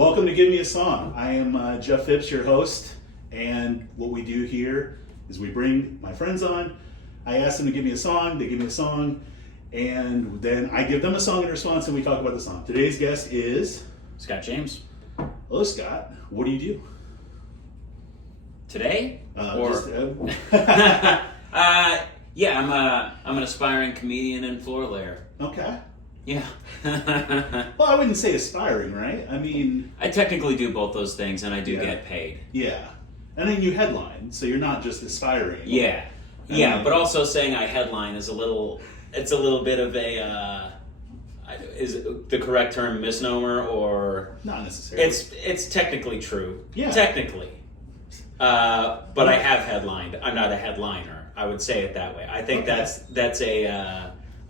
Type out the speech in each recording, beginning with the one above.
Welcome to Gimme A Song. I am Jeff Phipps, your host, and what we do here is we bring my friends on. I ask them to give me a song, they give me a song, and then I give them a song in response and we talk about the song. Today's guest is... Scott James. Hello, Scott. What do you do? Today? Yeah, I'm an aspiring comedian and floor layer. Okay. Yeah. Well, I wouldn't say aspiring, right? I mean... I technically do both those things, and I do Yeah. get paid. Yeah. And then you headline, so you're not just aspiring. Yeah. But also saying I headline is it's a little bit of a, is it the correct term misnomer, or... Not necessarily. It's technically true. Yeah. Technically. But I have headlined. I'm not a headliner. I would say it that way. I think Okay. that's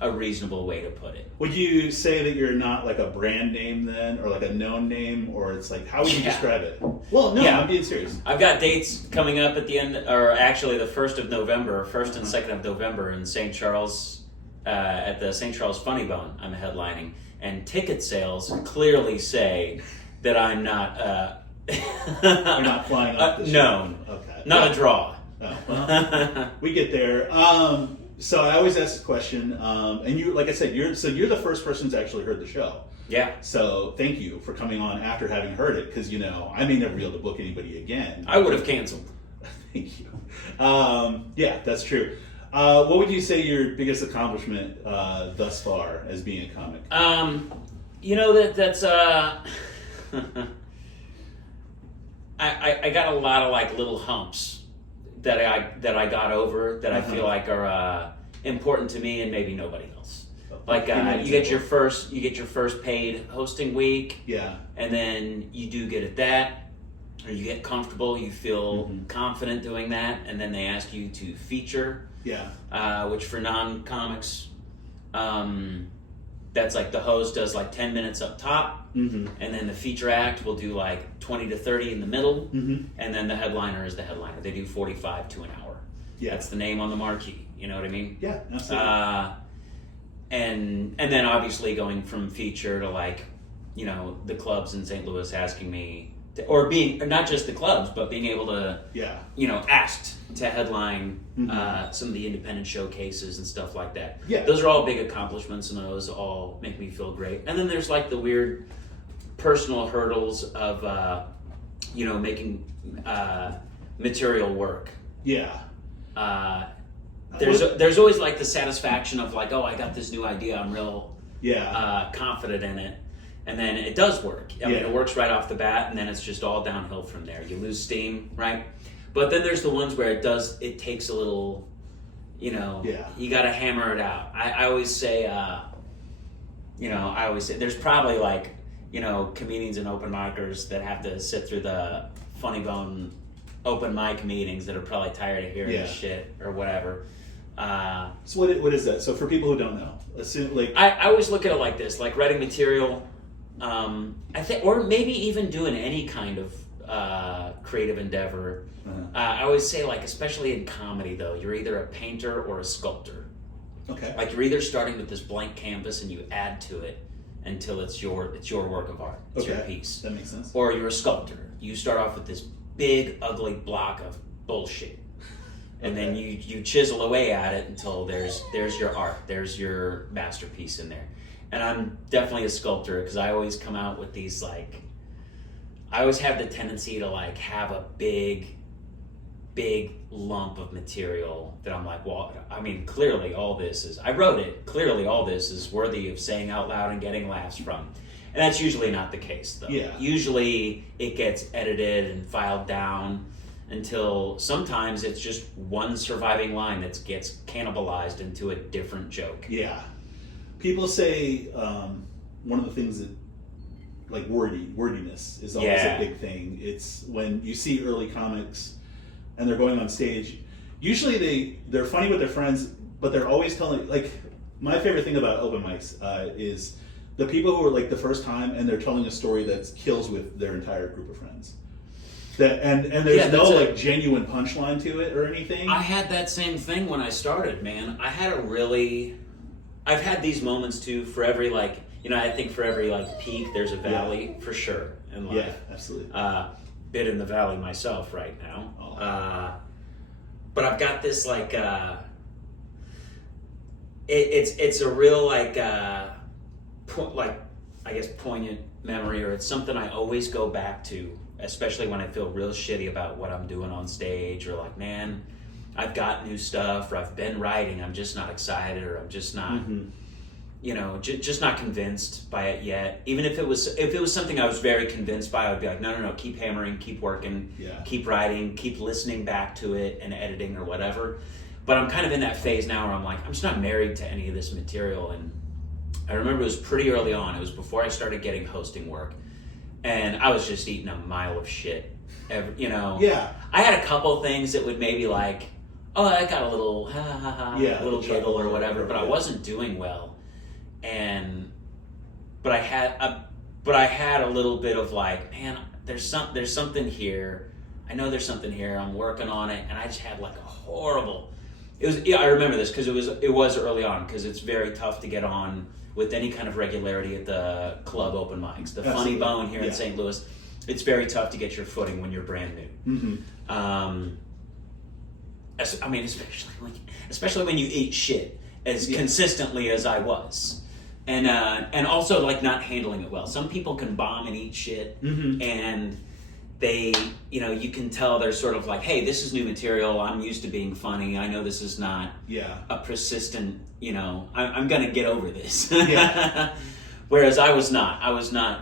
a reasonable way to put it. Would you say that you're not like a brand name then, or like a known name, or it's like, how would you describe it? Well, no, Yeah. I'm being serious. I've got dates coming up at the end, or actually the 1st of November, 1st and 2nd of November in St. Charles, at the St. Charles Funny Bone. I'm headlining, and ticket sales clearly say that I'm not. You're not flying up the show. Known. Okay. Not a draw. Oh, well, we get there. So I always ask the question, and you, like I said, you're the first person who's actually heard the show. Yeah. So thank you for coming on after having heard it, because I may never be able to book anybody again. I would have canceled. Thank you. Yeah, that's true. What would you say your biggest accomplishment thus far as being a comic? That's I got a lot of like little humps that I got over that I feel like are important to me and maybe nobody else. Like you get your first paid hosting week, yeah, and then you do good at that, or you get comfortable, you feel confident doing that, and then they ask you to feature, which for non-comics, that's like the host does like 10 minutes up top, and then the feature act will do like 20 to 30 in the middle, and then the headliner is the headliner. They do 45 to an hour. Yeah. That's the name on the marquee. You know what I mean? Yeah, absolutely. And then obviously going from feature to like, the clubs in St. Louis asking me, or not just the clubs, but being able to, asked to headline some of the independent showcases and stuff like that. Yeah. Those are all big accomplishments, and those all make me feel great. And then there's like the weird personal hurdles of, making material work. Yeah. There's always like the satisfaction of like, oh, I got this new idea. I'm real confident in it. And then it does work. I mean, it works right off the bat, and then it's just all downhill from there. You lose steam, right? But then there's the ones where it takes a little, you got to hammer it out. I always say, there's probably like, comedians and open micers that have to sit through the Funny Bone open mic meetings that are probably tired of hearing this shit or whatever. So what is that? So for people who don't know, assume like I always look at it like this, like writing material. I think, or maybe even doing any kind of creative endeavor. I always say, like, especially in comedy, though, you're either a painter or a sculptor. Okay. Like you're either starting with this blank canvas and you add to it until it's your work of art. It's your piece. That makes sense. Or you're a sculptor. You start off with this big, ugly block of bullshit, and then you chisel away at it until there's your art. There's your masterpiece in there. And I'm definitely a sculptor because I always come out with these like. I always have the tendency to like have a big lump of material that I'm like, well, I mean, clearly all this is, I wrote it, clearly all this is worthy of saying out loud and getting laughs from. And that's usually not the case, though. Yeah. Usually it gets edited and filed down until sometimes it's just one surviving line that gets cannibalized into a different joke. Yeah. People say one of the things that, like wordiness is always a big thing. It's when you see early comics and they're going on stage, usually they're funny with their friends, but they're always telling, like, my favorite thing about open mics is the people who are like the first time and they're telling a story that kills with their entire group of friends. That and there's no like genuine punchline to it or anything. I had that same thing when I started, man. I've had these moments too for every like, I think for every like peak there's a valley for sure. in life. Yeah, absolutely. Bit in the valley myself right now. Oh. But I've got this like it's a real like I guess poignant memory, or it's something I always go back to, especially when I feel real shitty about what I'm doing on stage, or like, man, I've got new stuff, or I've been writing, I'm just not excited, or I'm just not you know, just not convinced by it yet. Even if it was something I was very convinced by, I would be like, no, keep hammering, keep working, keep writing, keep listening back to it and editing or whatever. But I'm kind of in that phase now where I'm like, I'm just not married to any of this material. And I remember it was pretty early on. It was before I started getting hosting work. And I was just eating a mile of shit. You know? Yeah. I had a couple things that would maybe like, oh, I got a little, a little giggle or whatever, but I wasn't doing well. But I had a little bit of like, man, there's something here. I know there's something here. I'm working on it, and I just had like a horrible. I remember this because it was early on, because it's very tough to get on with any kind of regularity at the club open mics. The Funny Bone here in St. Louis, it's very tough to get your footing when you're brand new. I mean, especially when you eat shit as consistently as I was. And also like not handling it well. Some people can bomb and eat shit, and they, you know, you can tell they're sort of like, hey, this is new material. I'm used to being funny. I know this is not a persistent, you know, I'm gonna get over this. Whereas I was not,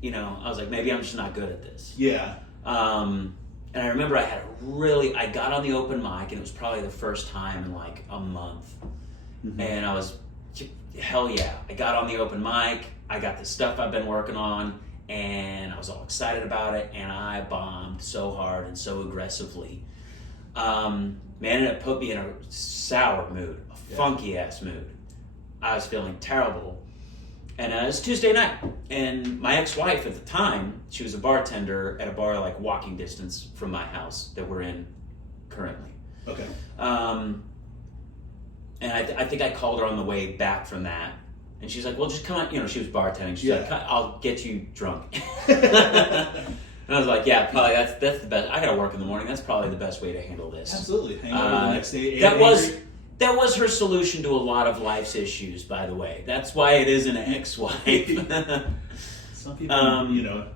you know, I was like, maybe I'm just not good at this. And I remember I got on the open mic, and it was probably the first time in like a month, and I was. Hell yeah. I got on the open mic, I got the stuff I've been working on, and I was all excited about it, and I bombed so hard and so aggressively. Man, it put me in a sour mood, a funky ass mood. I was feeling terrible. And it was Tuesday night, and my ex-wife at the time, she was a bartender at a bar like walking distance from my house that we're in currently. Okay. And I think I called her on the way back from that. And she's like, well, just come on. You know, she was bartending. She's like, I'll get you drunk. And I was like, yeah, probably that's the best. I got to work in the morning. That's probably the best way to handle this. Absolutely. Hang over the next day. That was her solution to a lot of life's issues, by the way. That's why it is an ex-wife. Some people, you know,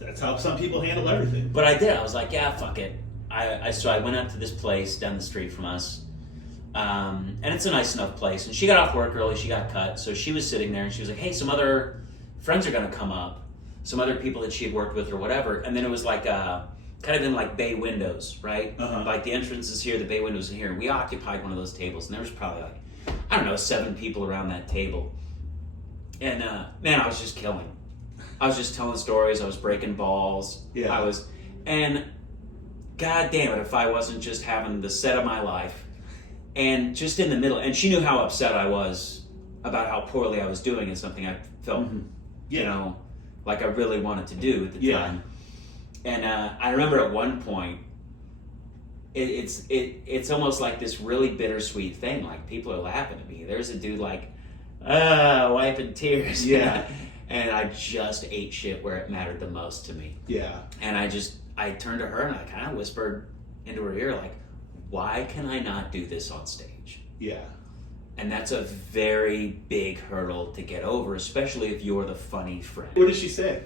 that's how some people handle everything. But I did. I was like, yeah, fuck it. So I went up to this place down the street from us. And it's a nice enough place. And she got off work early. She got cut. So she was sitting there, and she was like, hey, some other friends are going to come up. Some other people that she had worked with or whatever. And then it was like kind of in like bay windows, right? Like the entrance is here, the bay windows in here. We occupied one of those tables, and there was probably like, I don't know, 7 people around that table. And man, I was just killing. I was just telling stories. I was breaking balls. And God damn it, if I wasn't just having the set of my life. And just in the middle, and she knew how upset I was about how poorly I was doing in something I felt, you know, like I really wanted to do at the time. And I remember at one point, it's almost like this really bittersweet thing. Like, people are laughing at me. There's a dude like, wiping tears. And I just ate shit where it mattered the most to me. And I turned to her and I kind of whispered into her ear, like, why can I not do this on stage? And that's a very big hurdle to get over, especially if you're the funny friend. What did she say?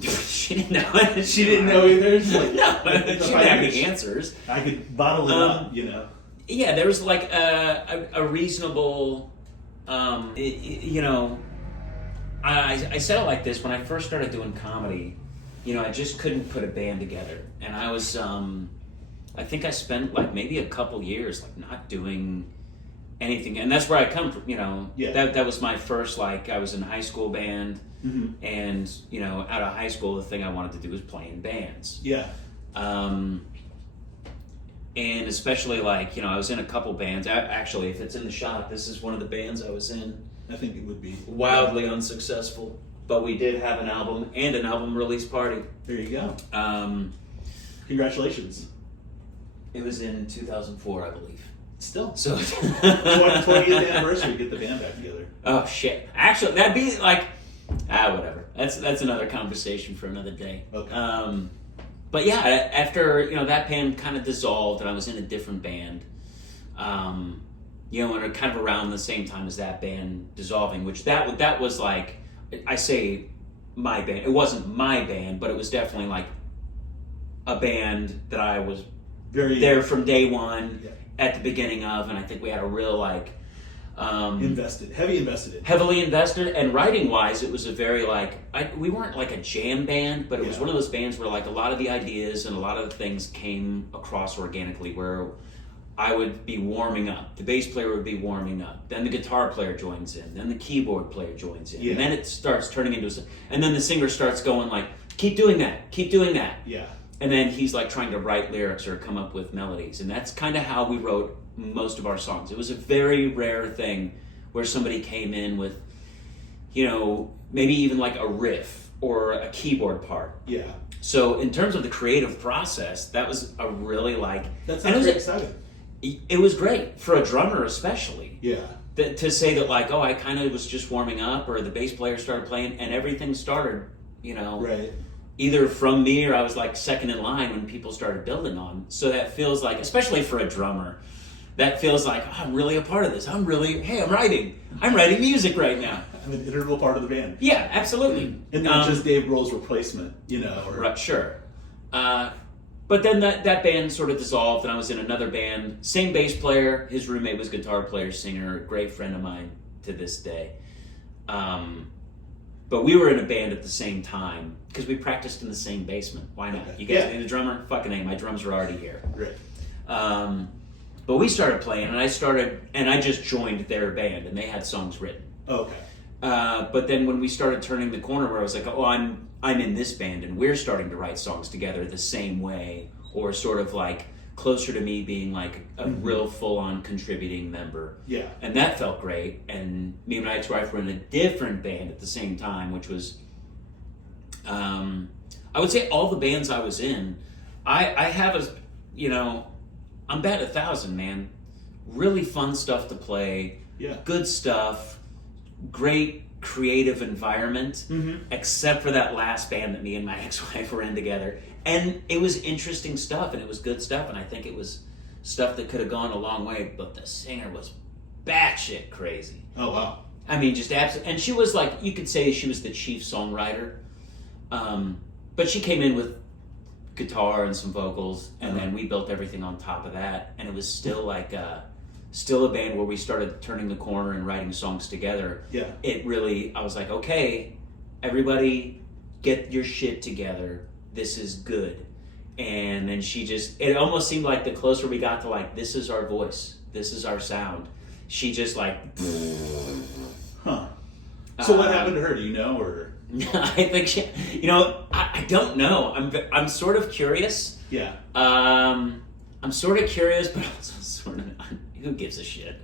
She didn't know. She didn't know either? Like, no, she didn't have any answers. I could bottle it up, you know. Yeah, there was like a reasonable, you know, I said it like this, when I first started doing comedy, you know, I just couldn't put a band together. And I was, I think I spent like maybe a couple years like not doing anything. And that's where I come from, you know. That was my first, like, I was in high school band. And, you know, out of high school, the thing I wanted to do was play in bands. And especially, like, you know, I was in a couple bands. Actually, if it's in the shot, this is one of the bands I was in. I think it would be. Wildly unsuccessful. But we did have an album and an album release party. There you go. Congratulations. It was in 2004, I believe. Still. So 20th anniversary, get the band back together. Oh, shit. Actually, that'd be like... Whatever. That's another conversation for another day. Okay. But yeah, after that band kind of dissolved, and I was in a different band. And kind of around the same time as that band dissolving, which that was like, I say my band. It wasn't my band, but it was definitely like a band that I was there from day one at the beginning of, and I think we had a real like heavily invested, and writing wise, it was a very like we weren't like a jam band, but it was one of those bands where like a lot of the ideas and a lot of the things came across organically, where I would be warming up, the bass player would be warming up, then the guitar player joins in, then the keyboard player joins in, and then it starts turning into and then the singer starts going like, keep doing that, and then he's like trying to write lyrics or come up with melodies, and that's kind of how we wrote most of our songs. It was a very rare thing where somebody came in with, maybe even like a riff or a keyboard part. Yeah. So in terms of the creative process, that was a really like... That sounds very exciting. It was great, for a drummer especially. Yeah. To say that like, I kind of was just warming up, or the bass player started playing, and everything started, Right. either from me or I was like second in line when people started building on. So that feels like, especially for a drummer, that feels like, I'm really a part of this. I'm writing music right now. I'm an integral part of the band. Yeah, absolutely. And not just Dave Grohl's replacement, Right, sure. But then that band sort of dissolved, and I was in another band. Same bass player, his roommate was guitar player, singer, great friend of mine to this day. But we were in a band at the same time, because we practiced in the same basement. Why not? Okay. You guys need a drummer? Fucking A, my drums are already here. Right. But we started playing, and I just joined their band, and they had songs written. Okay. But then when we started turning the corner, where I was like, I'm in this band, and we're starting to write songs together the same way, or sort of like closer to me being like a real full-on contributing member. Yeah. And that felt great. And me and my ex-wife were in a different band at the same time, which was, I would say all the bands I was in, I have I'm bet 1,000, man. Really fun stuff to play. Yeah. Good stuff. Great creative environment. Except for that last band that me and my ex-wife were in together. And it was interesting stuff, and it was good stuff, and I think it was stuff that could have gone a long way, but the singer was batshit crazy. Oh, wow. I mean, just absolutely. And she was like, you could say she was the chief songwriter. But she came in with guitar and some vocals, and then we built everything on top of that, and it was still like still a band where we started turning the corner and writing songs together. Yeah. I was like, okay, everybody get your shit together, this is good. And then it almost seemed like the closer we got to like, this is our voice, this is our sound, she just like huh. So what happened to her, do you know? Or I think she, I don't know. I'm sort of curious. Yeah. I'm sort of curious, but also sort of, who gives a shit?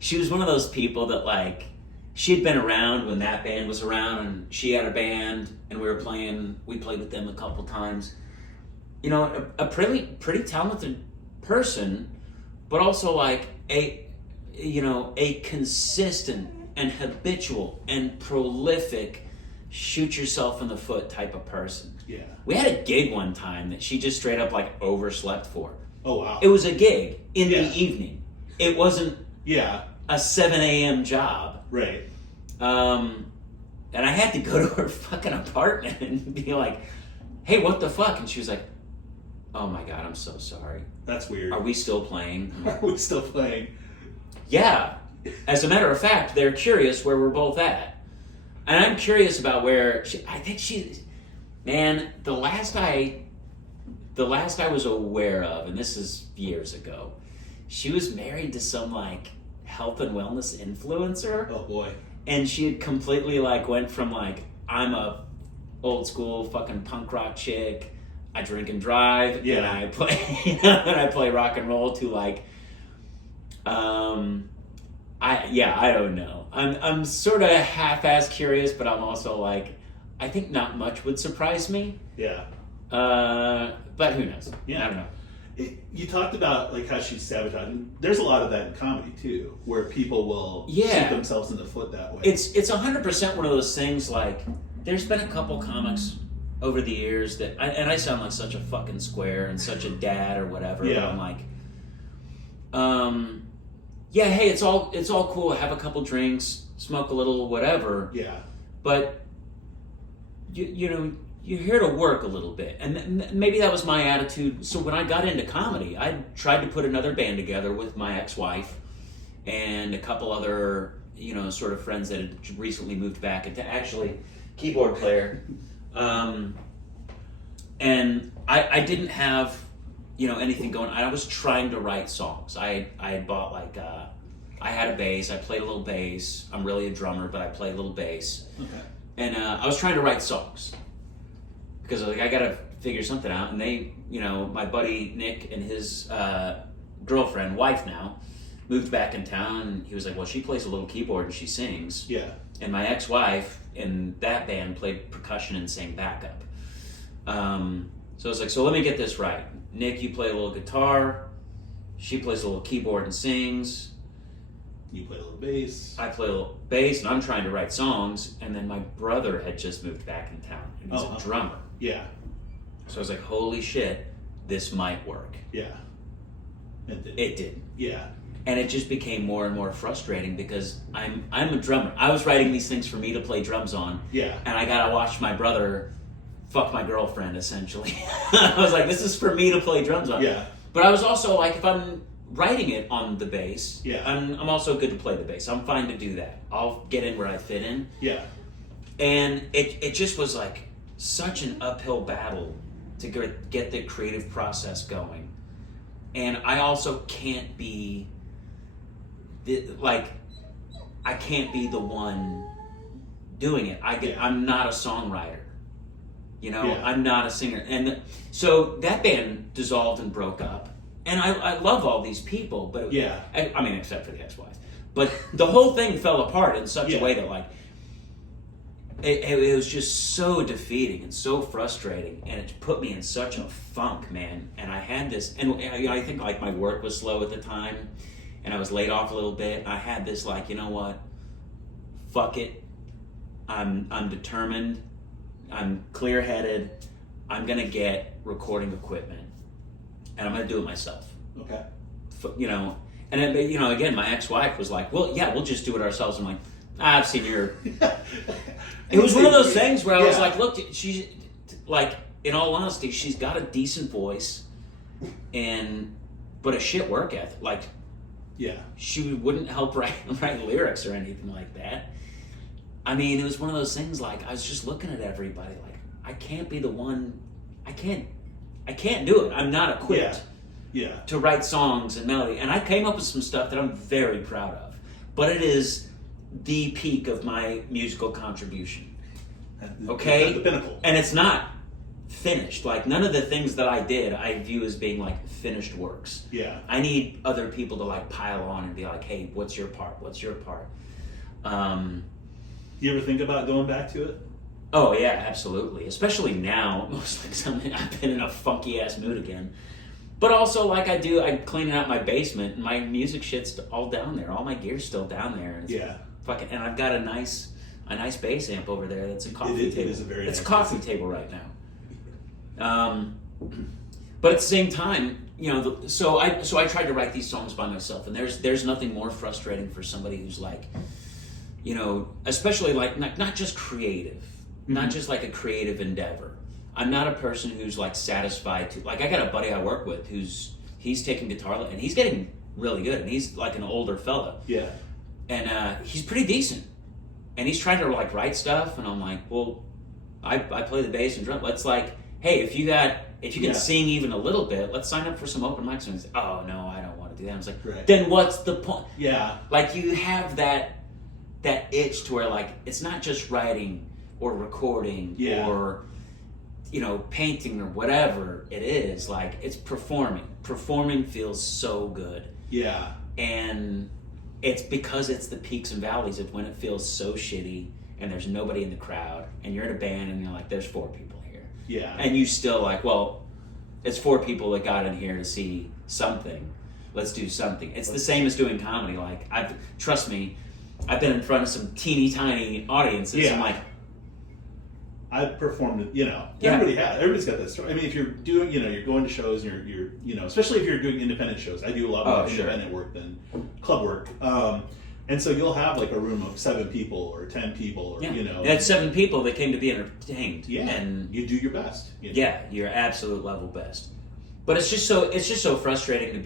She was one of those people that like, she had been around when that band was around, and she had a band, and we played with them a couple times. A pretty talented person, but also like a consistent and habitual and prolific shoot yourself in the foot type of person. Yeah. We had a gig one time that she just straight up like overslept for. Oh, wow. It was a gig in the evening. It wasn't a 7 a.m. job. Right. And I had to go to her fucking apartment and be like, hey, what the fuck? And she was like, oh my God, I'm so sorry. That's weird. Are we still playing? Are we still playing? Yeah. As a matter of fact, they're curious where we're both at. And I'm curious about where man, the last I was aware of, and this is years ago, she was married to some like health and wellness influencer. Oh boy. And she had completely like went from like, I'm a old school fucking punk rock chick, I drink and drive, and I play and I play rock and roll, to like I don't know. I'm sort of half-ass curious, but I'm also like, I think not much would surprise me. Yeah. But who knows? Yeah. I don't know. You talked about like how she's sabotaging. There's a lot of that in comedy too, where people will shoot themselves in the foot that way. It's 100% one of those things. Like, there's been a couple comics over the years that, and I sound like such a fucking square and such a dad or whatever. Yeah. But I'm like, yeah, hey, it's all cool. Have a couple drinks, smoke a little, whatever. Yeah. But you know, you're here to work a little bit, and maybe that was my attitude. So when I got into comedy, I tried to put another band together with my ex-wife and a couple other, you know, sort of friends that had recently moved back into actually keyboard player. And I didn't have, you know, anything going. I was trying to write songs. I had bought like I had a bass. I played a little bass. I'm really a drummer, but I play a little bass. Okay. And I was trying to write songs because I was like, I gotta figure something out. And they, you know, my buddy Nick and his girlfriend, wife now, moved back in town. And he was like, well, she plays a little keyboard and she sings. Yeah. And my ex-wife in that band played percussion and sang backup. So I was like, so let me get this right. Nick, you play a little guitar. She plays a little keyboard and sings. You play a little bass. I play a little bass, and I'm trying to write songs. And then my brother had just moved back in town, and he's a drummer. Yeah. So I was like, holy shit, this might work. Yeah. It didn't. Yeah. And it just became more and more frustrating because I'm a drummer. I was writing these things for me to play drums on. Yeah. And I gotta watch my brother fuck my girlfriend, essentially. I was like, this is for me to play drums on. Yeah. But I was also like, if I'm writing it on the bass, yeah, I'm also good to play the bass. I'm fine to do that. I'll get in where I fit in. Yeah. And it just was like such an uphill battle to get the creative process going. And I also can't be I can't be the one doing it. I'm not a songwriter. You know, yeah. I'm not a singer. And so that band dissolved and broke up. And I love all these people, but yeah. I mean, except for the ex-wife. But the whole thing fell apart in such a way that, like, it was just so defeating and so frustrating, and it put me in such a funk, man. And I had this, and you know, I think like my work was slow at the time, and I was laid off a little bit. I had this, like, you know what? Fuck it. I'm determined. I'm clear-headed. I'm gonna get recording equipment, and I'm gonna do it myself. Okay. You know, and then, you know, again, my ex-wife was like, "Well, yeah, we'll just do it ourselves." I'm like, "I've seen your." It was one of those things where I was like, "Look, she's like, in all honesty, she's got a decent voice, but a shit work ethic. Like, yeah, she wouldn't help write lyrics or anything like that." I mean, it was one of those things, like, I was just looking at everybody like, I can't be the one, I can't do it. I'm not equipped to write songs and melody. And I came up with some stuff that I'm very proud of. But it is the peak of my musical contribution. Okay? The pinnacle. And it's not finished. Like, none of the things that I did, I view as being, like, finished works. Yeah. I need other people to, like, pile on and be like, hey, what's your part? What's your part? You ever think about going back to it? Oh yeah, absolutely. Especially now, most like I've been in a funky ass mood again. But also, like I'm cleaning out my basement, and my music shit's all down there. All my gear's still down there. And it's fucking, and I've got a nice bass amp over there. That's a coffee table. It's a coffee table right now. But at the same time, you know, so I tried to write these songs by myself, and there's nothing more frustrating for somebody who's like, you know, especially like not just creative, not just like a creative endeavor. I'm not a person who's like satisfied to, like, I got a buddy I work with he's taking guitar and he's getting really good, and he's like an older fellow. Yeah. And he's pretty decent, and he's trying to like write stuff, and I'm like, well, I play the bass and drum. Let's like, hey, if you can sing even a little bit, let's sign up for some open mics. And he's like, oh no, I don't want to do that. I was like, then what's the point? Yeah. Like, you have that itch to where, like, it's not just writing or recording or, you know, painting or whatever it is. Like, it's performing. Performing feels so good. Yeah. And it's because it's the peaks and valleys of when it feels so shitty and there's nobody in the crowd and you're in a band and you're like, there's 4 people here. Yeah. And you still like, well, It's for people that got in here to see something. Let's do something. It's the same as doing comedy. Like, trust me, I've been in front of some teeny tiny audiences. Yeah. I'm like, I've performed, Yeah. everybody's got that story. I mean, if you're doing, you're going to shows and you're especially if you're doing independent shows. I do a lot more independent work than club work. And so you'll have like a room of 7 people or 10 people or, That's 7 people that came to be entertained. Yeah. And you do your best. Yeah, your absolute level best. But it's just so frustrating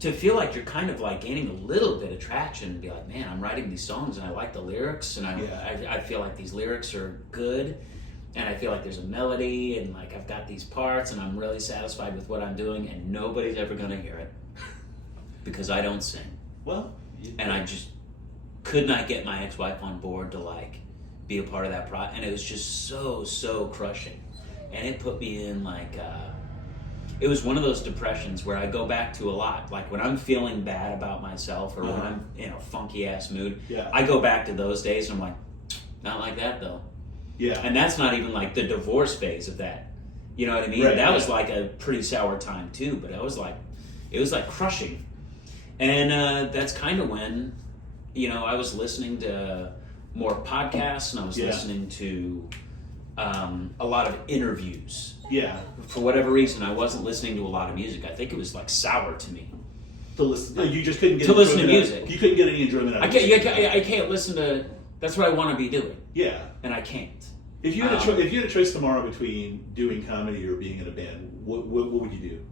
to feel like you're kind of like gaining a little bit of traction and be like, man, I'm writing these songs and I like the lyrics and I feel like these lyrics are good and I feel like there's a melody and like I've got these parts and I'm really satisfied with what I'm doing and nobody's ever gonna hear it because I don't sing. Well, and I just could not get my ex-wife on board to like be a part of that and it was just so crushing, and it put me in like it was one of those depressions where I go back to a lot. Like when I'm feeling bad about myself or when I'm in a funky ass mood, I go back to those days and I'm like, not like that though. Yeah. And that's not even like the divorce phase of that. You know what I mean? That was like a pretty sour time too, but it was like crushing. And that's kind of when, I was listening to more podcasts and I was listening to a lot of interviews. Yeah. For whatever reason, I wasn't listening to a lot of music. I think it was like sour to me. To listen, you just couldn't get to listen to music. You couldn't get any enjoyment out of it. I can't listen to. That's what I want to be doing. Yeah. And I can't. If you had a choice tomorrow between doing comedy or being in a band, what would you do?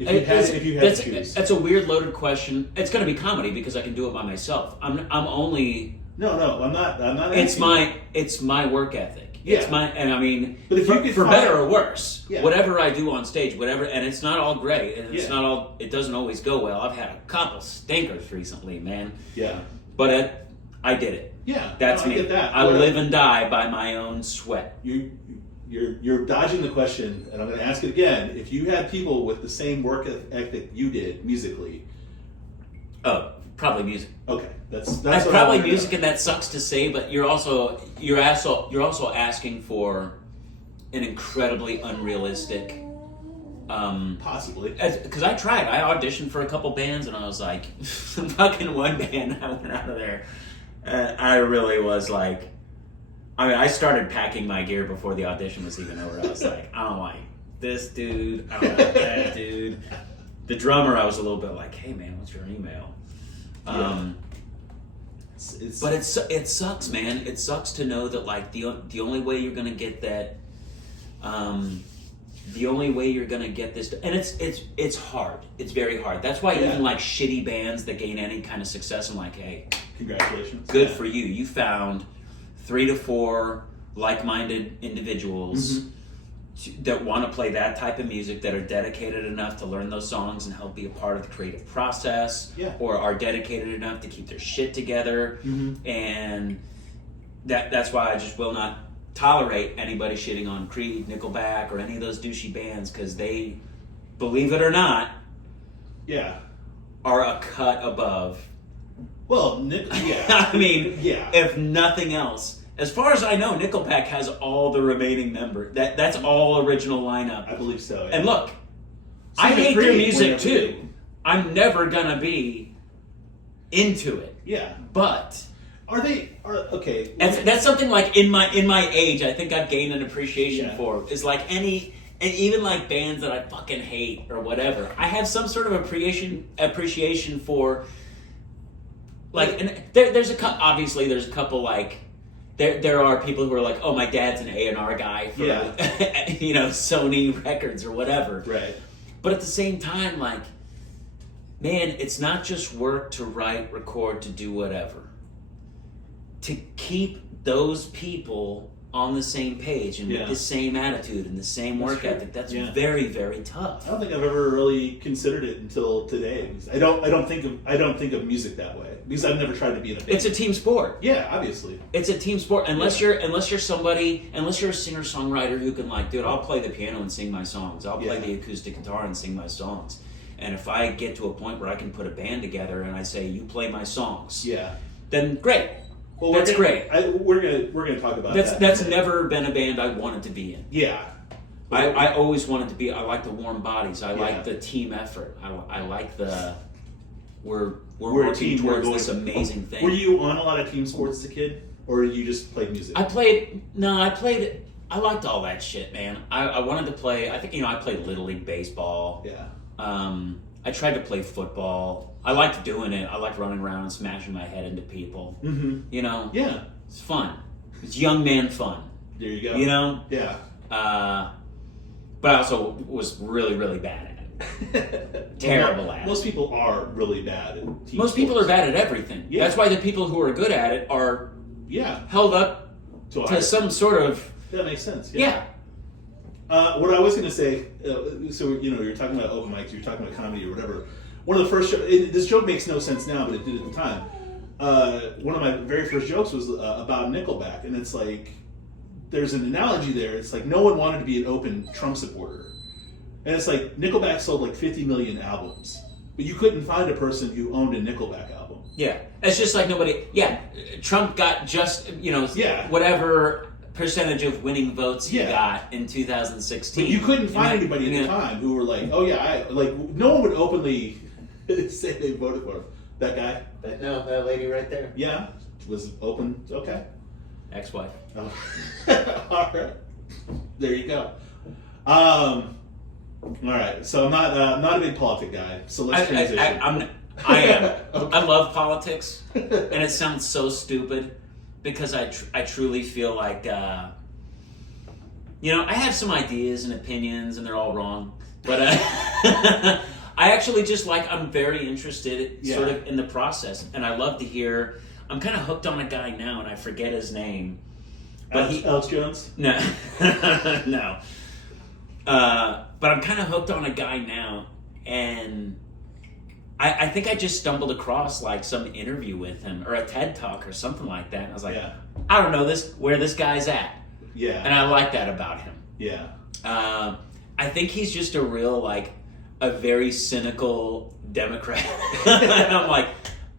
If you had to choose. That's a weird loaded question. It's going to be comedy because I can do it by myself. I'm only. No, I'm not. It's my work ethic. Yeah. But if you could for better or worse, whatever I do on stage, whatever, and it's not all great, and it's not all. It doesn't always go well. I've had a couple stinkers recently, man. Yeah. But I did it. Yeah. That's me. I get that. I live and die by my own sweat. You're dodging the question, and I'm going to ask it again. If you had people with the same work ethic you did musically, probably music. Okay, that's probably music, and that sucks to say, but you're also asking for an incredibly unrealistic. Possibly. Because I tried. I auditioned for a couple bands, and I was like, fucking one band, I went out of there. I really was like, I started packing my gear before the audition was even over. I was like, I don't like this dude. I don't like that dude. The drummer, I was a little bit like, hey man, what's your email? But it sucks, man. It sucks to know that like the only way you're gonna get that, the only way you're gonna get this, and it's hard. It's very hard. That's why even like shitty bands that gain any kind of success, I'm like, hey, congratulations, good for you. You found 3 to 4 like-minded individuals that want to play that type of music, that are dedicated enough to learn those songs and help be a part of the creative process, or are dedicated enough to keep their shit together. And that's why I just will not tolerate anybody shitting on Creed, Nickelback, or any of those douchey bands, because they, believe it or not, are a cut above. Well, if nothing else. As far as I know, Nickelback has all the remaining members. That's all original lineup. I believe so. Yeah. And look, I hate their music too. I'm never gonna be into it. Yeah. But okay. That's something like in my age, I think I've gained an appreciation for. Is like and even like bands that I fucking hate or whatever. I have some sort of appreciation for. Like, and there's a couple like. There are people who are like, oh, my dad's an A&R guy for, Sony Records or whatever. Right. But at the same time, like, man, it's not just work to write, record, to do whatever. To keep those people on the same page and with the same attitude and the same work ethic, that's very, very tough. I don't think I've ever really considered it until today. I don't think of music that way because I've never tried to be in a band. It's a team sport. Yeah, obviously. It's a team sport unless you're a singer-songwriter who can like, dude, I'll play the piano and sing my songs. I'll play the acoustic guitar and sing my songs. And if I get to a point where I can put a band together and I say, you play my songs, then great. Well, that's great. We're gonna talk about that. That's never been a band I wanted to be in. Yeah, I always wanted to be. I like the warm bodies. I Yeah. like the team effort. I like the we're We're a working team, we're towards going- this amazing thing. Were you on a lot of team sports as a kid, or you just played music? I played. I liked all that shit, man. I wanted to play. I think I played Little League baseball. Yeah. I tried to play football. I liked doing it. I liked running around and smashing my head into people. Mm-hmm. Yeah, it's fun. It's young man fun. There you go. Yeah. But I also was really, really bad at it. Terrible at it. Most people are really bad at team Most people are sports. bad at everything. Yeah. That's why the people who are good at it are held up to some sort of... That makes sense. Yeah. What I was going to say, so you're talking about open mics, you're talking about comedy or whatever. One of the first this joke makes no sense now, but it did at the time. One of my very first jokes was about Nickelback, and it's like there's an analogy there. It's like no one wanted to be an open Trump supporter, and it's like Nickelback sold like 50 million albums, but you couldn't find a person who owned a Nickelback album. Yeah, it's just like nobody. Yeah, Trump got just whatever percentage of winning votes he got in 2016. But you couldn't find anybody at the time who were like, oh yeah, no one would openly say they voted for him. That guy? No, that lady right there. Yeah, was open. Okay. Ex-wife. Oh. All right. There you go. All right. So I'm not a big politic guy. So let's transition. I am. Okay. I love politics, and it sounds so stupid because I truly feel like I have some ideas and opinions, and they're all wrong. But I actually just I'm very interested sort of in the process, and I love to hear. I'm kind of hooked on a guy now, and I forget his name. But Alex Jones? No, no. But I'm kind of hooked on a guy now, and I think I just stumbled across some interview with him or a TED Talk or something like that. And I was like, I don't know where this guy's at. Yeah. And I like that about him. Yeah. I think he's just a real a very cynical Democrat. And I'm like,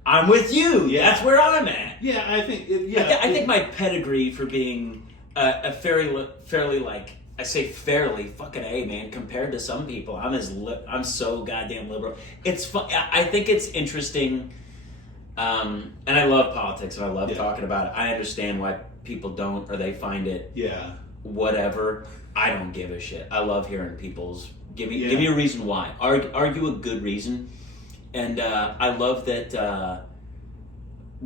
I'm with you. Yeah. That's where I'm at. Yeah, I think. I think my pedigree for being a fairly I say fairly fucking A, man. Compared to some people, I'm so goddamn liberal. It's fun. I think it's interesting, and I love politics and I love talking about it. I understand why people don't or they find it whatever. I don't give a shit. I love hearing people's give me a reason why. Argue a good reason, and I love that.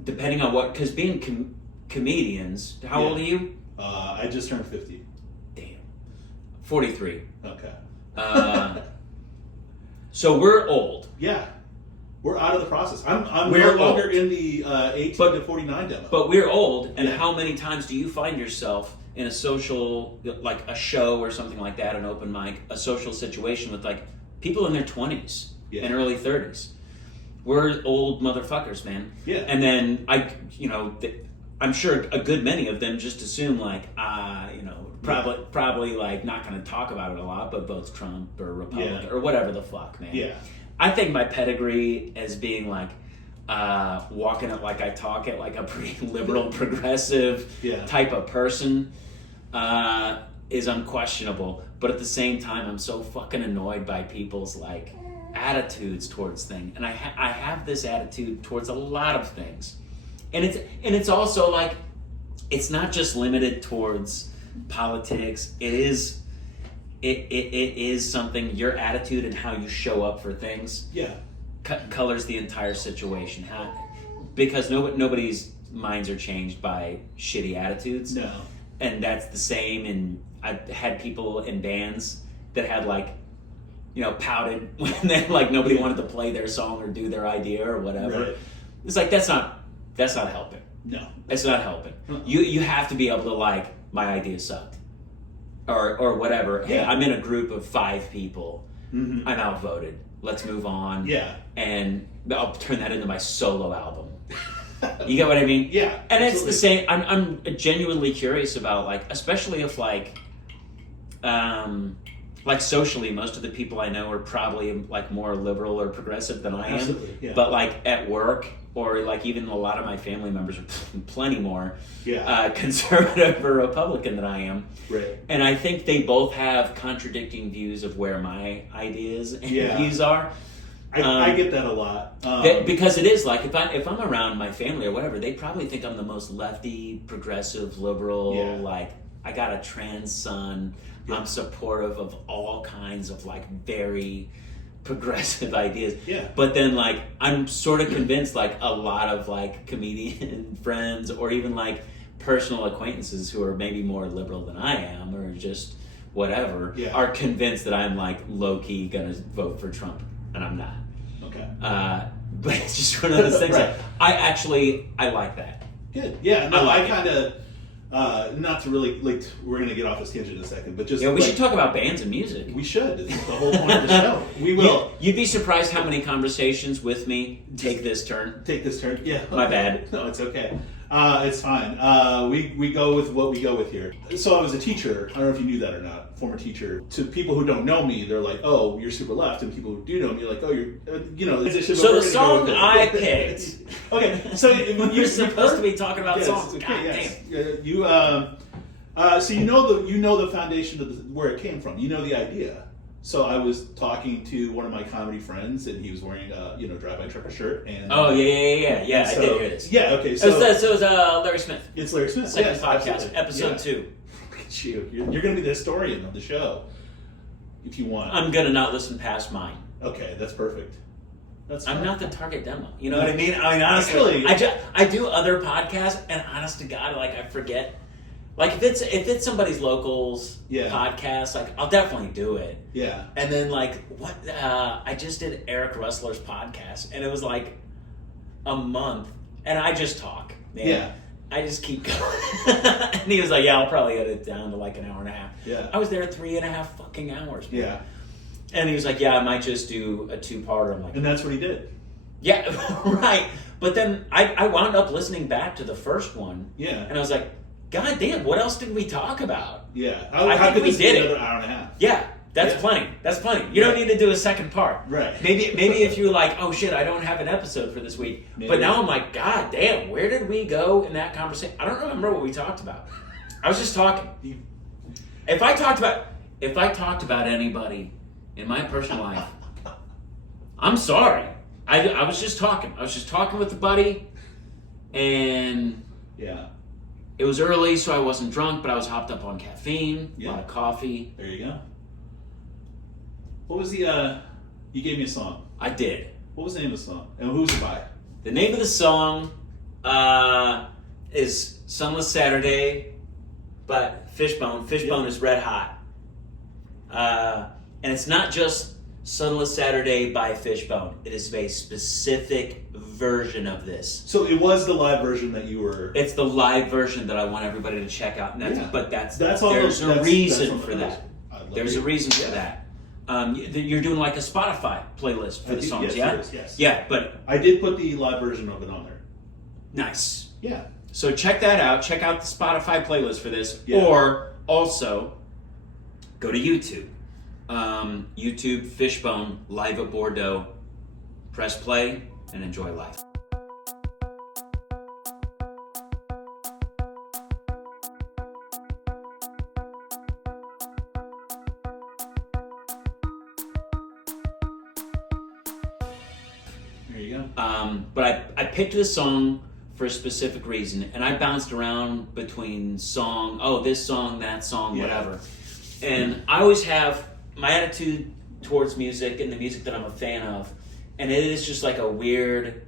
Depending on what, because being comedians, how old are you? I just turned 50. 43. Okay. So we're old. Yeah. We're out of the process. I'm We're no longer old. in the 18 to 49 demo. But we're old, and how many times do you find yourself in a social, a show or something like that, an open mic, a social situation with people in their 20s and early 30s? We're old motherfuckers, man. Yeah. And then I'm sure a good many of them just assume probably not going to talk about it a lot, but votes Trump or Republican or whatever the fuck, man. Yeah. I think my pedigree as being walking it like I talk it, like a pretty liberal, progressive type of person, is unquestionable. But at the same time, I'm so fucking annoyed by people's attitudes towards things, and I have this attitude towards a lot of things, and it's also it's not just limited towards politics. It is something, your attitude and how you show up for things colors the entire situation. Because nobody's minds are changed by shitty attitudes. No. And that's the same, and I've had people in bands that had pouted when they nobody wanted to play their song or do their idea or whatever. Right. It's that's not helping. No. It's not helping. You have to be able to my idea sucked. Or whatever. Hey, I'm in a group of 5 people. Mm-hmm. I'm outvoted. Let's move on. Yeah. And I'll turn that into my solo album. You get what I mean? Yeah. And absolutely. it's the same. I'm genuinely curious about especially if like socially, most of the people I know are probably like more liberal or progressive than I am. Absolutely, yeah. But like at work, or like even a lot of my family members are plenty more conservative or Republican than I am. Right. And I think they both have contradicting views of where my ideas and views are. I get that a lot. Because it is like, if I'm around my family or whatever, they probably think I'm the most lefty, progressive, liberal, like I got a trans son. Yeah. I'm supportive of all kinds of like very progressive ideas. Yeah. But then like I'm sort of convinced like a lot of like comedian friends or even like personal acquaintances who are maybe more liberal than I am or just whatever are convinced that I'm like low-key gonna vote for Trump, and I'm not. Okay. But it's just one of those things. Right. I like that. Good. Yeah. No, I kind of. Not to really, like, we're going to get off this tangent in a second, but just... Yeah, we should talk about bands and music. We should. It's the whole point of the show. We will. You'd be surprised how many conversations with me take this turn. Take this turn? Yeah. My bad. No, it's okay. It's fine. We go with what we go with here. So I was a teacher. I don't know if you knew that or not. Former teacher. To people who don't know me, they're like, oh, you're super left. And people who do know me are like, oh, you're, So the song I picked. Okay, so you're supposed to be talking about songs. Okay, God damn. You, so you know the foundation of where it came from. You know the idea. So I was talking to one of my comedy friends, and he was wearing a drive-by trucker shirt. And I did hear this. Yeah, okay. So it was Larry Smith. It's Larry Smith. Second podcast, absolutely. episode 2. Look at you. You're going to be the historian of the show, if you want. I'm going to not listen past mine. Okay, that's perfect. I'm not the target demo. You know what I mean? I mean, honestly, I do other podcasts, and honest to God, like I forget. Like if it's somebody's locals podcast, like I'll definitely do it. Yeah. And then like what I just did Eric Rustler's podcast, and it was like a month, and I just talk. Man. Yeah. I just keep going. And he was like, "Yeah, I'll probably edit it down to like an hour and a half." Yeah. I was there 3.5 fucking hours. Man. Yeah. And he was like, "Yeah, I might just do a 2-parter." I'm like, and that's what he did. Yeah, right. But then I wound up listening back to the first one. Yeah. And I was like, God damn, what else did we talk about? Yeah. I think we did it. Another hour and a half. Yeah, that's plenty. That's plenty. You don't need to do a second part. Right. Maybe if you're like, oh shit, I don't have an episode for this week. Maybe. But now I'm like, God damn, where did we go in that conversation? I don't remember what we talked about. I was just talking. If I talked about anybody in my personal life, I'm sorry. I was just talking. I was just talking with a buddy, and it was early, so I wasn't drunk, but I was hopped up on caffeine, a lot of coffee. There you go. What was the, you gave me a song. I did. What was the name of the song? And who's it by? The name of the song is Sunless Saturday, but Fishbone. Fishbone is red hot. And it's not just Sunless Saturday by Fishbone. It is a specific version of this. So it was the live version that you were... It's the live version that I want everybody to check out. And but that's all. There's a reason for that. There's a reason for that. You're doing like a Spotify playlist for the songs, yes. Yeah, but... I did put the live version of it on there. Nice. Yeah. So check that out. Check out the Spotify playlist for this. Yeah. Or also, go to YouTube. YouTube Fishbone live at Bordeaux. Press play and enjoy life. There you go. But I picked this song for a specific reason, and I bounced around between this song, that song, whatever. And I always have my attitude towards music and the music that I'm a fan of, and it is just like a weird,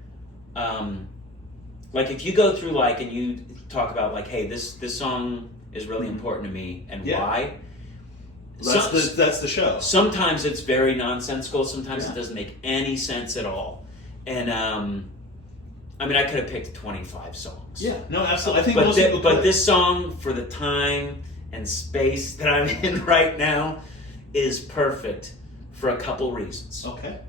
like if you go through like and you talk about like, hey, this song is really important to me, and why. That's the show. Sometimes it's very nonsensical. Sometimes it doesn't make any sense at all. And I mean, I could have picked 25 songs. Yeah, no, absolutely. I think most people but this song, for the time and space that I'm in right now, is perfect for a couple reasons. Okay.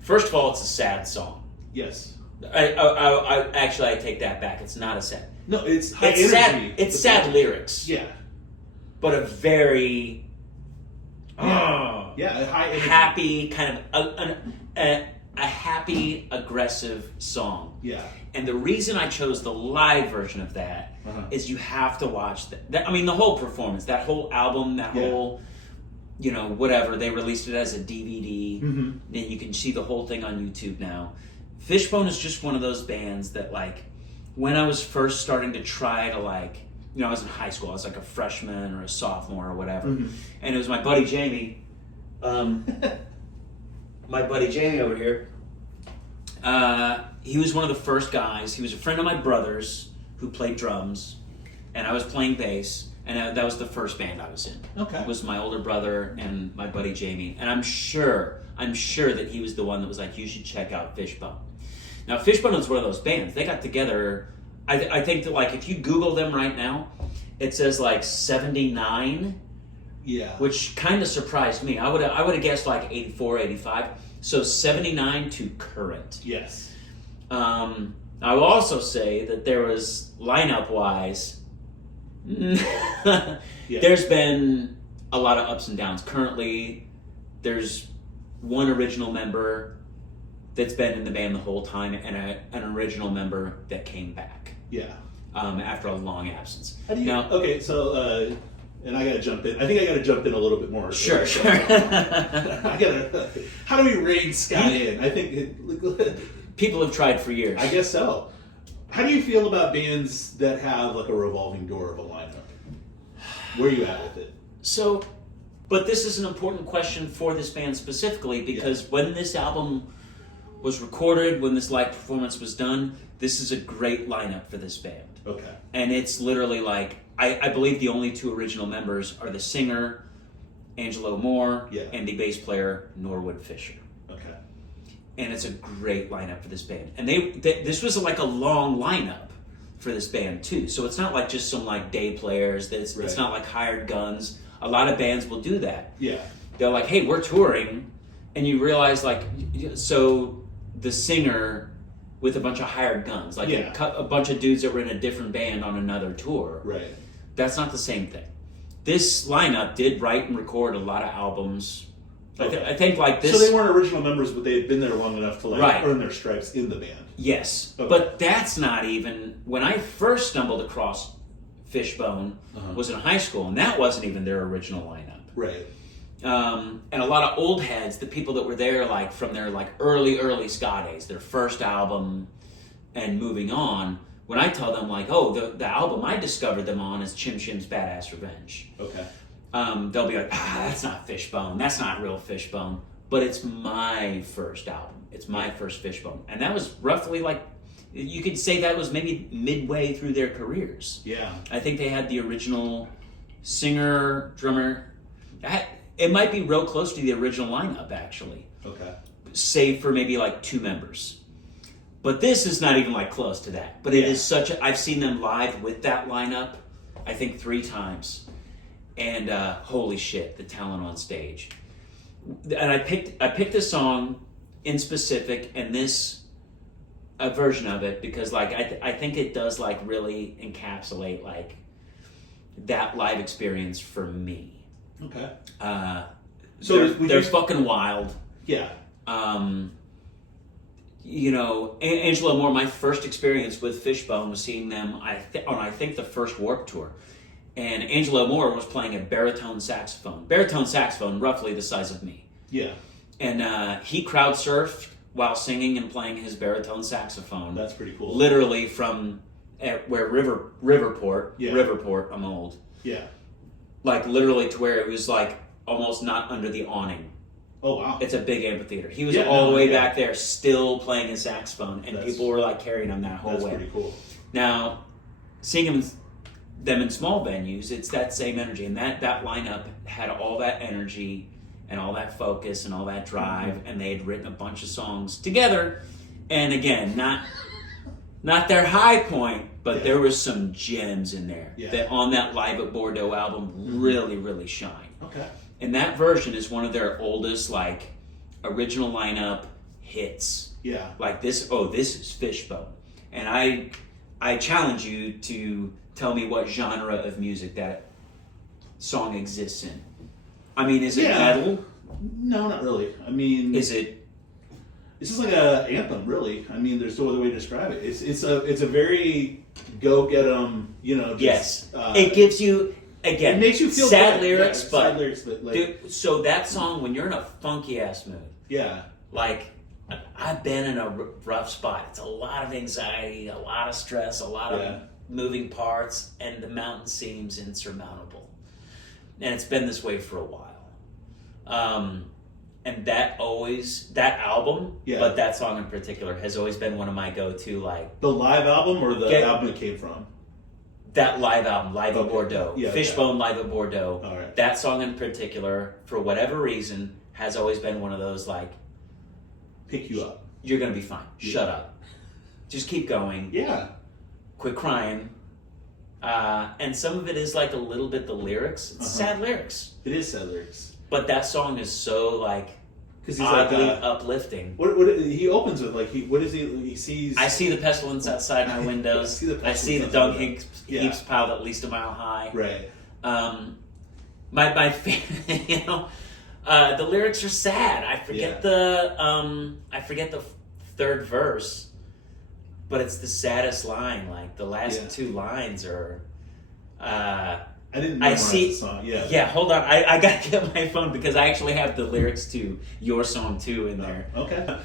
First of all, it's a sad song. Yes. I take that back. It's not a sad. No, it's high energy. Sad lyrics. Yeah. But a very Yeah, high energy. Happy, kind of a happy, aggressive song. Yeah. And the reason I chose the live version of that is you have to watch that. I mean, the whole performance, that whole album, that whole, whatever. They released it as a DVD. Mm-hmm. And you can see the whole thing on YouTube now. Fishbone is just one of those bands that, like, when I was first starting to try to, like, I was in high school. I was like a freshman or a sophomore or whatever. Mm-hmm. And it was my buddy Jamie. My buddy Jamie over here. He was one of the first guys. He was a friend of my brother's who played drums. And I was playing bass. And that was the first band I was in. Okay. It was my older brother and my buddy Jamie. And I'm sure that he was the one that was like, you should check out Fishbone. Now, Fishbone is one of those bands. They got together... I think that, like, if you Google them right now, it says, like, 79. Yeah. Which kind of surprised me. I would have guessed, like, 84, 85. So 79 to current. Yes. I will also say that there was, lineup-wise, there's been a lot of ups and downs. Currently, there's one original member that's been in the band the whole time and an original member that came back. Yeah. After a long absence. How do you, now, okay, so, and I gotta jump in. I think I gotta jump in a little bit more. Sure. How do we rein Scott in? I think people have tried for years. I guess so. How do you feel about bands that have, like, a revolving door of a lineup? Where are you at with it? So, but this is an important question for this band specifically because when this album was recorded, when this live performance was done, this is a great lineup for this band. Okay. And it's literally like, I believe the only two original members are the singer, Angelo Moore, and the bass player, Norwood Fisher. Okay. And it's a great lineup for this band. And this was like a long lineup for this band too. So it's not like just some like day players. It's not like hired guns. A lot of bands will do that. Yeah. They're like, hey, we're touring. And you realize, like, so the singer with a bunch of hired guns, like a bunch of dudes that were in a different band on another tour. Right. That's not the same thing. This lineup did write and record a lot of albums. Okay. I think like this. So they weren't original members, but they had been there long enough to like earn their stripes in the band. Yes. Okay. But that's not even, when I first stumbled across Fishbone was in high school, and that wasn't even their original lineup. Right. And a lot of old heads, the people that were there like from their like early ska days, their first album and moving on, when I tell them like, oh, the album I discovered them on is Chim Chim's Badass Revenge. Okay. They'll be like, that's not Fishbone. That's not real Fishbone. But it's my first album. It's my first Fishbone. And that was roughly like, you could say that was maybe midway through their careers. Yeah. I think they had the original singer, drummer. It might be real close to the original lineup, actually. Okay. Save for maybe like two members. But this is not even like close to that. But it is such a... I've seen them live with that lineup, I think 3 times. And holy shit, the talent on stage. And I picked this song in specific and this version of it because like I think it does like really encapsulate like that live experience for me. Okay. So they're fucking wild. Yeah. Angelo Moore, my first experience with Fishbone was seeing them on I think the first Warped Tour. And Angelo Moore was playing a baritone saxophone. Baritone saxophone, roughly the size of me. Yeah. And he crowd surfed while singing and playing his baritone saxophone. That's pretty cool. Literally from where Riverport, I'm old. Yeah. Like literally to where it was like almost not under the awning. Oh wow. It's a big amphitheater. He was all the way back there still playing his saxophone and people were like carrying him that whole way. That's pretty cool. Now, seeing them in small venues, it's that same energy, and that lineup had all that energy and all that focus and all that drive, and they had written a bunch of songs together. And again, not their high point, but there was some gems in there that on that Live at Bordeaux album really, really shine. Okay. And that version is one of their oldest, like, original lineup hits. Yeah. Like this is Fishbone. And I challenge you to tell me what genre of music that song exists in. I mean, is it metal? No, not really. I mean, is it? It's just like a anthem, really. I mean, there's no other way to describe it. It's a very go get 'em, you know. Just, it gives you again. It makes you feel sad good. lyrics, but sad lyrics, but like, dude, so that song when you're in a funky ass mood, like I've been in a rough spot. It's a lot of anxiety, a lot of stress, a lot of moving parts, and the mountain seems insurmountable. And it's been this way for a while. And that album, but that song in particular has always been one of my go-to, like... The live album or the album it came from? That live album, Live at Bordeaux. Yeah, Fishbone, Live at Bordeaux. All right. That song in particular, for whatever reason, has always been one of those, like... Pick you up. You're going to be fine. Yeah. Shut up. Just keep going. Yeah. Quit crying. And some of it is like a little bit the lyrics. It's sad lyrics. It is sad lyrics. But that song is so like oddly uplifting. What he opens with, like, what is he sees? I see the pestilence outside my windows. I see the dung heaps piled at least a mile high. Right. My favorite, you know, the lyrics are sad. I forget the third verse, but it's the saddest line. Like the last two lines are. I didn't memorize the song. Yeah, hold on. I gotta get my phone because I actually have the lyrics to your song too in there. Okay.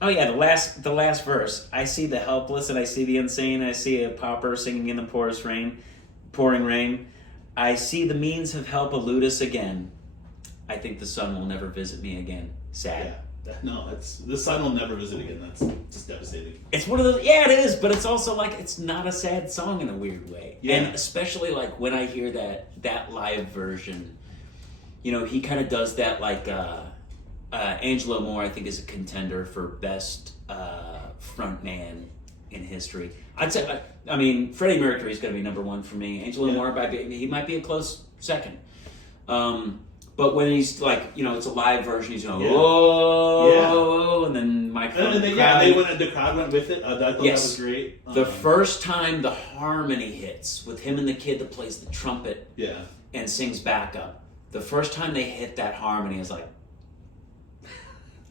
Oh yeah, the last verse. I see the helpless and I see the insane. I see a pauper singing in the pouring rain. I see the means of help elude us again. I think the sun will never visit me again. Sad. Yeah. No, the sun will never visit again. That's just devastating. It's one of those. Yeah, it is, but it's also like it's not a sad song in a weird way. Yeah. And especially like when I hear that live version, you know, he kind of does that like Angelo Moore. I think is a contender for best front man in history. I'd say. I mean, Freddie Mercury's going to be number one for me. Angelo Moore, he might be a close second. But when he's like, you know, it's a live version, he's going, whoa, and then microphone. And the crowd went with it. I thought that was great. The first time the harmony hits with him and the kid that plays the trumpet and sings backup, the first time they hit that harmony is like,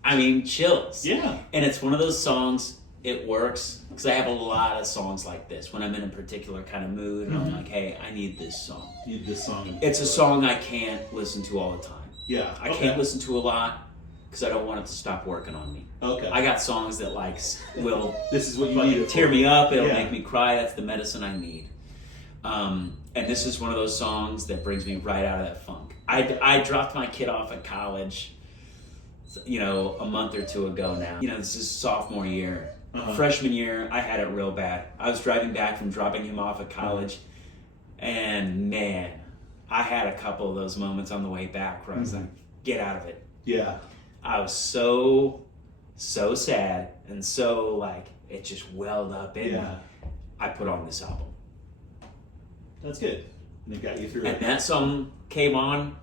I mean, chills. Yeah. And it's one of those songs, it works, because I have a lot of songs like this when I'm in a particular kind of mood, and I'm like, hey, I need this song. It's a song I can't listen to all the time. Yeah. I can't listen to a lot because I don't want it to stop working on me. Okay. I got songs that like will this is what you need tear me up, it'll make me cry, that's the medicine I need. And this is one of those songs that brings me right out of that funk. I dropped my kid off at college, you know, a month or two ago now. You know, this is sophomore year. Freshman year, I had it real bad. I was driving back from dropping him off at college, and man, I had a couple of those moments on the way back where I was like, get out of it. Yeah. I was so sad, and so like, it just welled up in me. I put on this album. That's good. And it got you through it. And that song came on,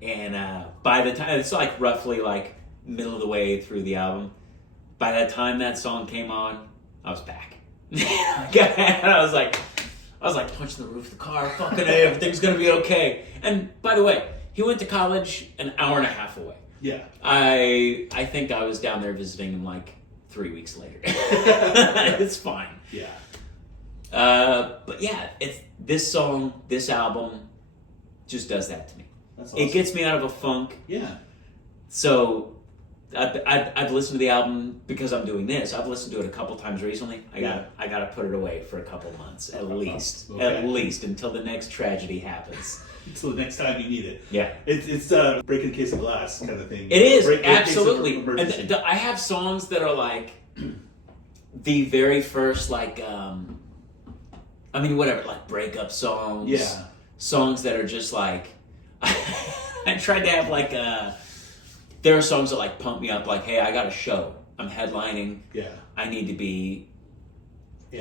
and by the time, it's like roughly like middle of the way through the album, by that time that song came on, I was back. I was like punching the roof of the car, fucking A, everything's gonna be okay. And by the way, he went to college an hour and a half away. Yeah. I think I was down there visiting him like 3 weeks later. It's fine. Yeah. But yeah, it's this song, this album just does that to me. That's awesome. It gets me out of a funk. Yeah. So I've listened to the album because I'm doing this. I've listened to it a couple times recently. I got to put it away for a couple months at least. Okay. At least until the next tragedy happens. Until the next time you need it. Yeah. It's breaking a case of glass kind of thing. It is, absolutely. And I have songs that are like the very first like whatever, like breakup songs. Yeah. Songs that are just like I tried to have like there are songs that like pump me up, like, hey, I got a show. I'm headlining. Yeah. I need to be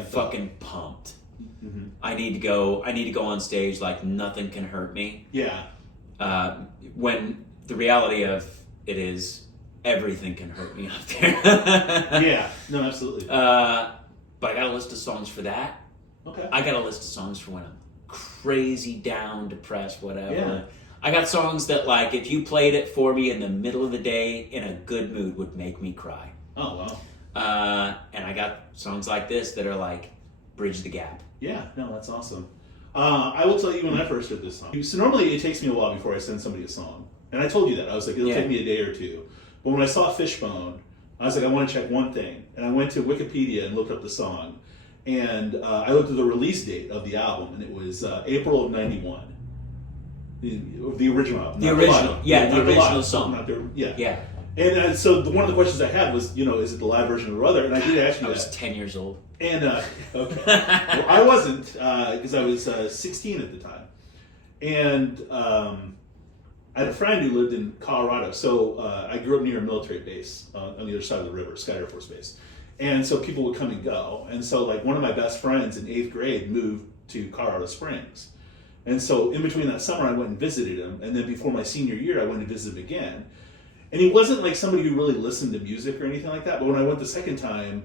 fucking pumped. Mm-hmm. I need to go on stage like nothing can hurt me. Yeah. When the reality of it is everything can hurt me out there. Yeah. No, absolutely. But I got a list of songs for that. Okay. I got a list of songs for when crazy down, depressed, whatever. Yeah. I got songs that, like, if you played it for me in the middle of the day in a good mood, would make me cry. Oh, wow. And I got songs like this that are like, bridge the gap. Yeah, no, that's awesome. I will tell you when I first heard this song. So normally it takes me a while before I send somebody a song. And I told you that. I was like, it'll take me a day or two. But when I saw Fishbone, I was like, I want to check one thing. And I went to Wikipedia and looked up the song. And I looked at the release date of the album, and it was April of 91. The original album. The original, the original song. Not the, yeah. Yeah. And so one of the questions I had was, is it the live version or other? And I did ask you that. I was 10 years old. And, okay. Well, I wasn't, because I was 16 at the time. And I had a friend who lived in Colorado. So I grew up near a military base on the other side of the river, Sky Air Force Base. And so people would come and go. And so, like, one of my best friends in 8th grade moved to Colorado Springs. And so in between that summer, I went and visited him. And then before my senior year, I went and visited him again. And he wasn't like somebody who really listened to music or anything like that. But when I went the second time,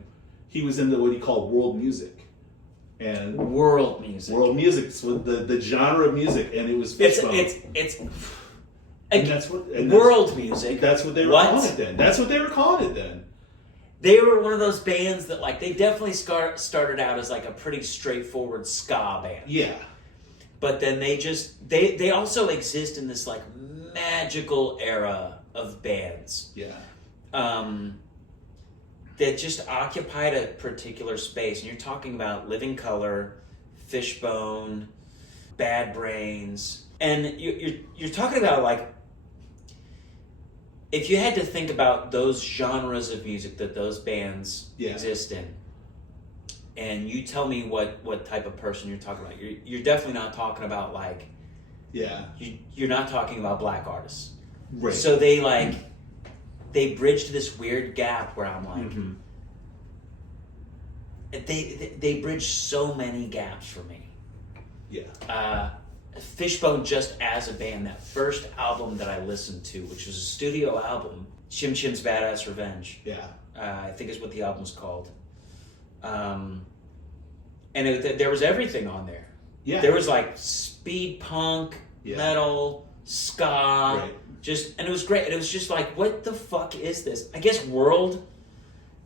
he was into what he called world music. And world music. World music, so the genre of music, and it was Fishbone. And that's what world music. That's what they were calling it then. That's what they were calling it then. They were one of those bands that, like, they definitely started out as like a pretty straightforward ska band. Yeah. But then they also exist in this like magical era of bands. Yeah. That just occupied a particular space. And you're talking about Living Colour, Fishbone, Bad Brains, and you're talking about, like, if you had to think about those genres of music that those bands exist in, and you tell me what type of person you're talking about, you're definitely not talking about, like, you're not talking about black artists. Right. So they bridged this weird gap where I'm like, they bridged so many gaps for me. Yeah. Fishbone, just as a band, that first album that I listened to, which was a studio album, Chim Chim's Badass Revenge. Yeah. I think is what the album's called. And there was everything on there. Yeah. There was like speed punk, metal, ska, right. And it was great. And it was just like, what the fuck is this? I guess world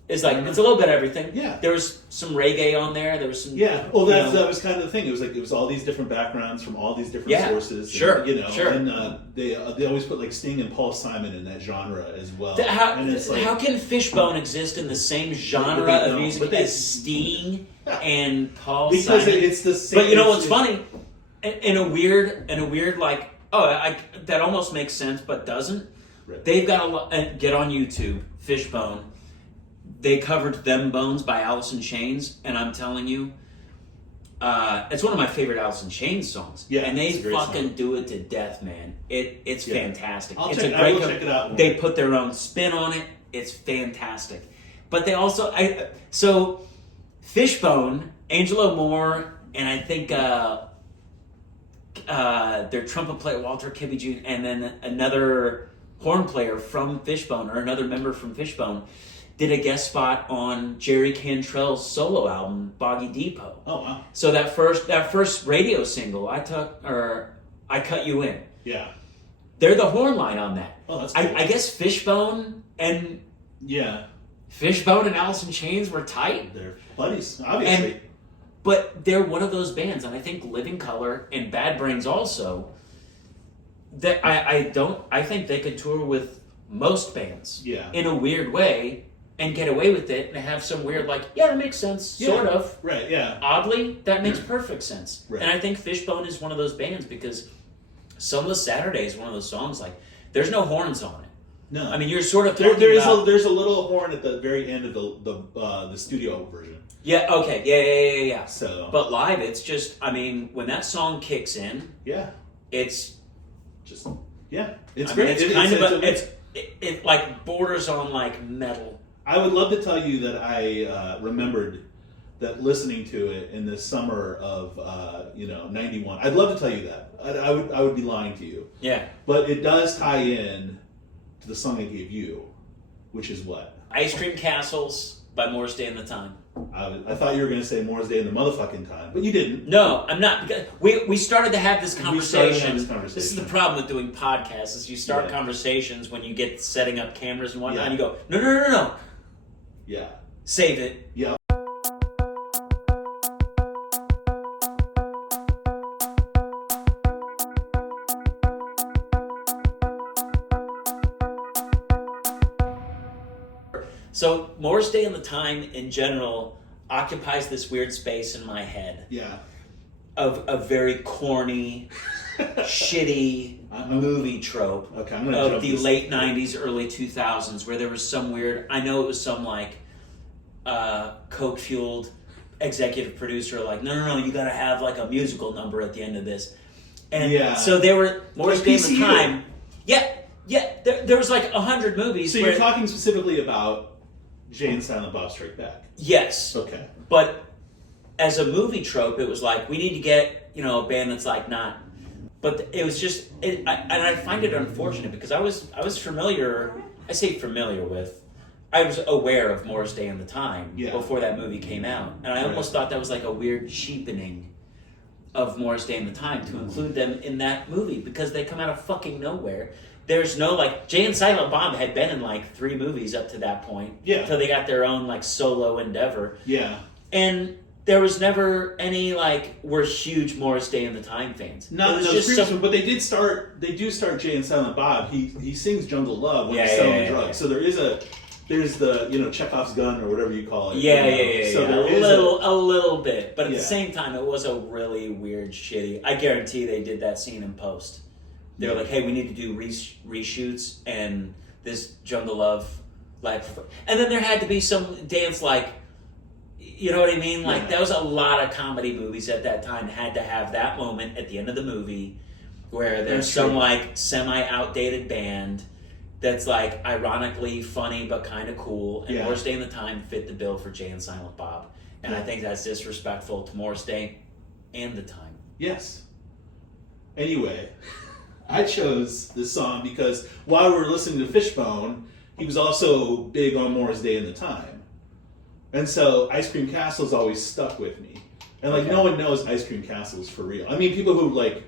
is like, it's a little bit of everything. Yeah. There was some reggae on there. There was some... Yeah. Well, that was kind of the thing. It was all these different backgrounds from all these different sources. Sure. And, sure. And they always put, like, Sting and Paul Simon in that genre as well. How can Fishbone exist in the same genre of music as Sting and Paul Simon? Because it's the same... But you know what's funny? In a weird like, that almost makes sense, but doesn't. Right. They've got get on YouTube, Fishbone. They covered "Them Bones" by Alice in Chains, and I'm telling you, it's one of my favorite Alice in Chains songs. Yeah, and they fucking do it to death, man. It's fantastic. I will check it out. They put their own spin on it. It's fantastic. But they also, so Fishbone, Angelo Moore, and I think their trumpet player Walter Kibbe Jr., and then another horn player from Fishbone, or another member from Fishbone, did a guest spot on Jerry Cantrell's solo album, Boggy Depot. Oh, wow. So that first radio single, I Cut You In. Yeah. They're the horn line on that. Oh, that's cool. I guess Fishbone and Alice in Chains were tight. They're buddies, obviously. But they're one of those bands, and I think Living Colour and Bad Brains also, that I think they could tour with most bands in a weird way and get away with it and have some weird, like, that makes sense, sort of. Right, yeah. Oddly, that makes perfect sense. Right. And I think Fishbone is one of those bands because Sunless Saturday is one of those songs, like, there's no horns on it. No. I mean, you're sort of talking there's a little horn at the very end of the studio version. Yeah, okay, yeah. So, but live, it's just, I mean, when that song kicks in, it's just, it's great. It's it like borders on like metal. I would love to tell you that I remembered that listening to it in the summer of 91. I'd love to tell you that. I would be lying to you. Yeah. But it does tie in to the song I gave you, which is what? Ice Cream Castles by Morris Day and the Time. I thought you were going to say Moore's Day in the motherfucking time, but you didn't. No, I'm not. Because we started to have this conversation. This is the problem with doing podcasts: is you start conversations when you get setting up cameras and whatnot, and you go, no. Yeah. Save it. Yeah. So Moore's Day and the Time in general occupies this weird space in my head. Yeah. Of a very corny, shitty movie trope of the late 90s, early 2000s, where there was some weird, I know it was some like coke-fueled executive producer like, no, you gotta have like a musical number at the end of this. And so they were, Moore's Day and the Time, there was like 100 movies. So you're talking specifically about Jay and Silent Bob Strike Back? Yes. Okay. But as a movie trope, it was like, we need to get, a band that's like not... But it was just... and I find it unfortunate because I was familiar... I say familiar with... I was aware of Moore's Day and the Time before that movie came out. And I almost thought that was like a weird cheapening of Moore's Day and the Time to include them in that movie because they come out of fucking nowhere. There's no, like, Jay and Silent Bob had been in, like, 3 movies up to that point. Yeah. Until they got their own, like, solo endeavor. Yeah. And there was never any, like, we're huge Moore's Day and the Time fans. Not in those previous ones, but they do start Jay and Silent Bob. He sings Jungle Love when he's selling drugs. Yeah. So there's the, Chekhov's gun or whatever you call it. Yeah. So there is a little bit. But at the same time, it was a really weird, shitty... I guarantee they did that scene in post. They were like, hey, we need to do reshoots and this Jungle Love, like, and then there had to be some dance, like, you know what I mean? Like, there was a lot of comedy movies at that time had to have that moment at the end of the movie where there's some, like, semi-outdated band that's, like, ironically funny but kind of cool, and Moore's Day and the Time fit the bill for Jay and Silent Bob. And I think that's disrespectful to Moore's Day and the Time. Yes. Anyway... I chose this song because while we were listening to Fishbone, he was also big on Moore's Day and the Time. And so Ice Cream Castle's always stuck with me. And like no one knows Ice Cream Castle's for real. I mean people who like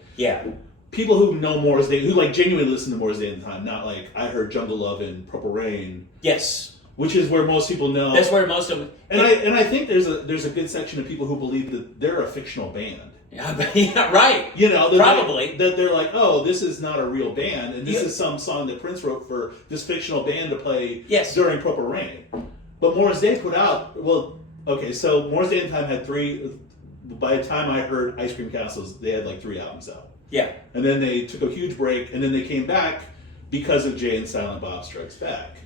people who know Moore's Day, who like genuinely listen to Moore's Day and the Time, not like I heard Jungle Love and Purple Rain. Yes. Which is where most people know. That's where most of them. And I think there's a good section of people who believe that they're a fictional band. Yeah, right. Probably. That they're like, oh, this is not a real band, and this is some song that Prince wrote for this fictional band to play during Purple Rain. But Moore's Day put out, so Moore's Day and Time had 3, by the time I heard Ice Cream Castles, they had like 3 albums out. Yeah. And then they took a huge break, and then they came back because of Jay and Silent Bob Strikes Back.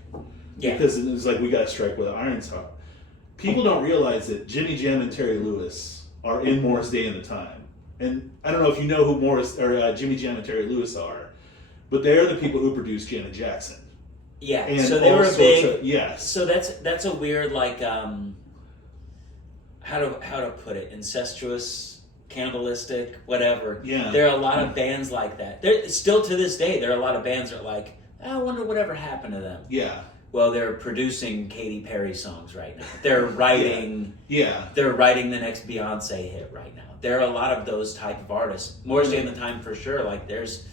Yeah. Because it was like, we got to strike with an iron heart. People don't realize that Jimmy Jam and Terry Lewis are in Moore's Day and the Time. And I don't know if you know who Jimmy Jam and Terry Lewis are, but they're the people who produced Janet Jackson. Yeah, and so they were a big... yes. So that's a weird, like, how to put it, incestuous, cannibalistic, whatever. Yeah. There are a lot of bands like that. Still to this day, there are a lot of bands that are like, I wonder whatever happened to them. Yeah. Well, they're producing Katy Perry songs right now. They're writing... They're writing the next Beyonce hit right now. There are a lot of those type of artists. Moore's Day and the Time for sure. Like there's...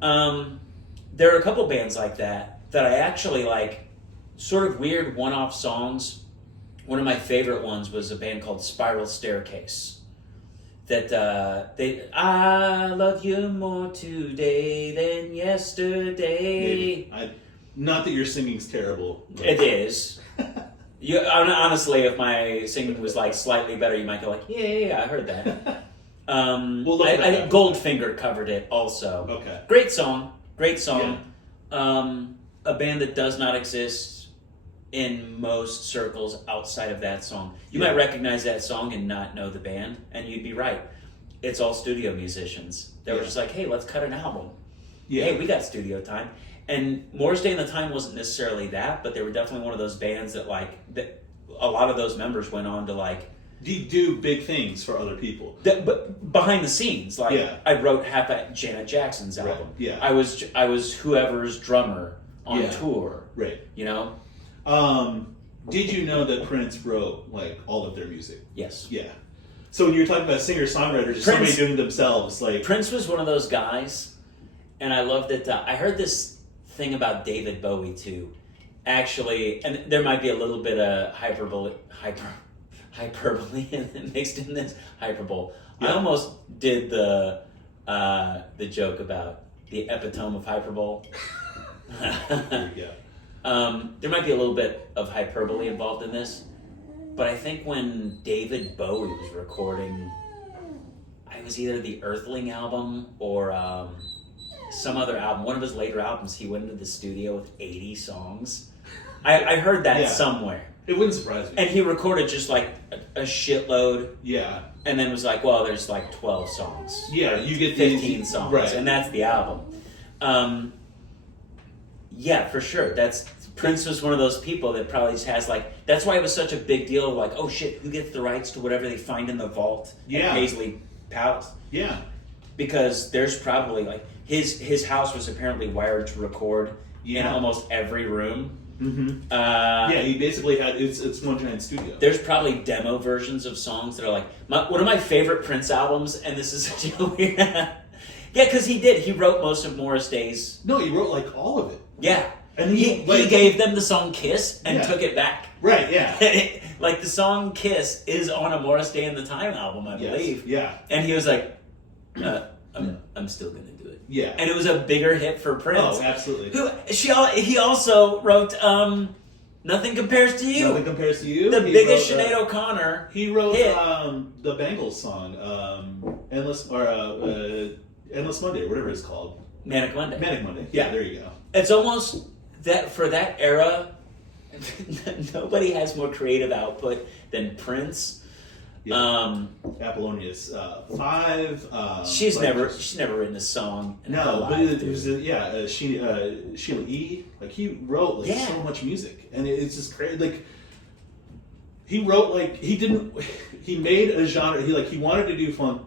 there are a couple bands like that I actually like, sort of weird one-off songs. One of my favorite ones was a band called Spiral Staircase. That I love you more today than yesterday. Not that your singing's terrible. It is. Honestly, if my singing was like slightly better, you might go like, yeah, I heard that. I think Goldfinger covered it also. Okay. Great song. Yeah. A band that does not exist in most circles outside of that song. You might recognize that song and not know the band, and you'd be right. It's all studio musicians. They were just like, hey, let's cut an album. Yeah. Hey, we got studio time. And Moore's Day and the Time wasn't necessarily that, but they were definitely one of those bands that a lot of those members went on to like do big things for other people. But behind the scenes, like I wrote half at Janet Jackson's album. Right. Yeah. I was whoever's drummer on tour. Right. You know? Did you know that Prince wrote like all of their music? Yes. Yeah. So when you're talking about singer-songwriters, somebody doing it themselves, like Prince was one of those guys, and I loved it. I heard this thing about David Bowie too, actually, and there might be a little bit of hyperbole mixed in this hyperbole. Yeah. I almost did the joke about the epitome of hyperbole. There you go. There might be a little bit of hyperbole involved in this, but I think when David Bowie was recording, it was either the Earthling album or some other album, one of his later albums, he went into the studio with 80 songs. I heard that somewhere. It wouldn't surprise me. And he recorded just like a shitload. Yeah. And then was like, well, there's like 12 songs. Yeah, you get 15 songs. Right. And that's the album. Yeah, for sure. Prince was one of those people that probably just has like, that's why it was such a big deal. Like, oh shit, who gets the rights to whatever they find in the vault at Paisley Palace? Yeah. Because there's probably like, his house was apparently wired to record in almost every room. Mm-hmm. Yeah, he basically had, it's one giant studio. There's probably demo versions of songs that are like, one of my favorite Prince albums, and this is such a weird... Yeah, because he wrote most of Morris Day's... No, he wrote like all of it. Yeah. And he gave them the song Kiss and took it back. Right, yeah. Like the song Kiss is on a Morris Day and the Time album, I believe. Yeah. And he was like, I'm still going to do it. Yeah. And it was a bigger hit for Prince. Oh, absolutely. He also wrote Nothing Compares to You. Nothing Compares to You. The biggest Sinead O'Connor He wrote hit. The Bangles song, Endless Monday, or whatever it's called. Manic Monday. Manic Monday. Yeah, there you go. It's almost that for that era, nobody has more creative output than Prince. Yeah. Apollonia's 5. She's never written a song. In her life, but it was Sheila E. Like he wrote so much music, and it's just crazy. Like he wrote he made a genre. He wanted to do funk,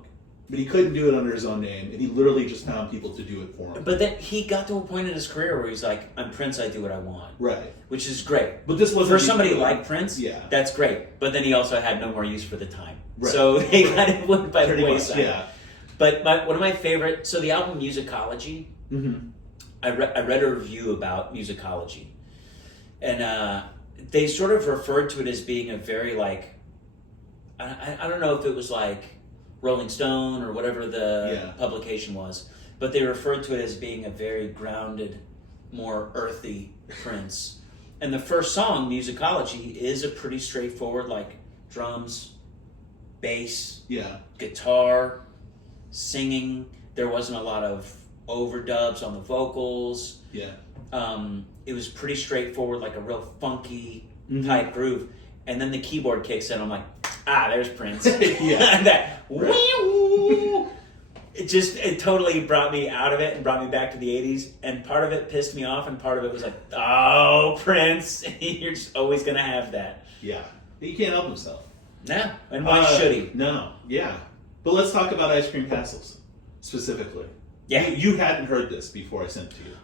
but he couldn't do it under his own name, and he literally just found people to do it for him. But then he got to a point in his career where he's like, "I'm Prince. I do what I want." Right. Which is great. But this wasn't for somebody like Prince. Yeah. That's great. But then he also had no more use for the time. Right. So they kind of went by the wayside. Yeah. But one of my favorite. So the album Musicology. Mm-hmm. I read a review about Musicology, and they sort of referred to it as being a very like. I don't know if it was like Rolling Stone or whatever the publication was, but they referred to it as being a very grounded, more earthy Prince. And the first song, Musicology, is a pretty straightforward, like drums, bass, guitar, singing. There wasn't a lot of overdubs on the vocals. Yeah. It was pretty straightforward, like a real funky type groove. And then the keyboard kicks in. I'm like, there's Prince. Yeah. That it totally brought me out of it and brought me back to the 80s. And part of it pissed me off, and part of it was like, oh, Prince, you're just always going to have that. Yeah. He can't help himself. No. And why should he? No. Yeah. But let's talk about Ice Cream Castles, specifically. Yeah. You hadn't heard this before I sent it to you.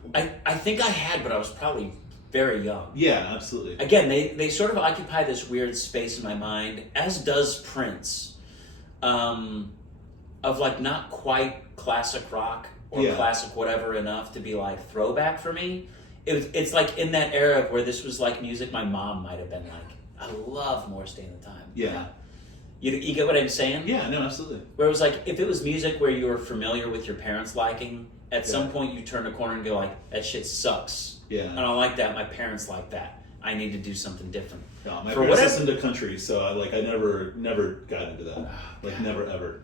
I think I had, but I was probably very young. Yeah, absolutely. Again, they sort of occupy this weird space in my mind, as does Prince, of like not quite classic rock or classic whatever enough to be like throwback for me. It's like in that era where this was like music my mom might have been like, I love Morris Day and the Time. Yeah. You get what I'm saying? Yeah, no, absolutely. Where it was like, if it was music where you were familiar with your parents liking, at some point you turn a corner and go like, that shit sucks. Yeah. I don't like that. My parents like that. I need to do something different. No, my parents listened to country, so I never got into that. Like, never, ever.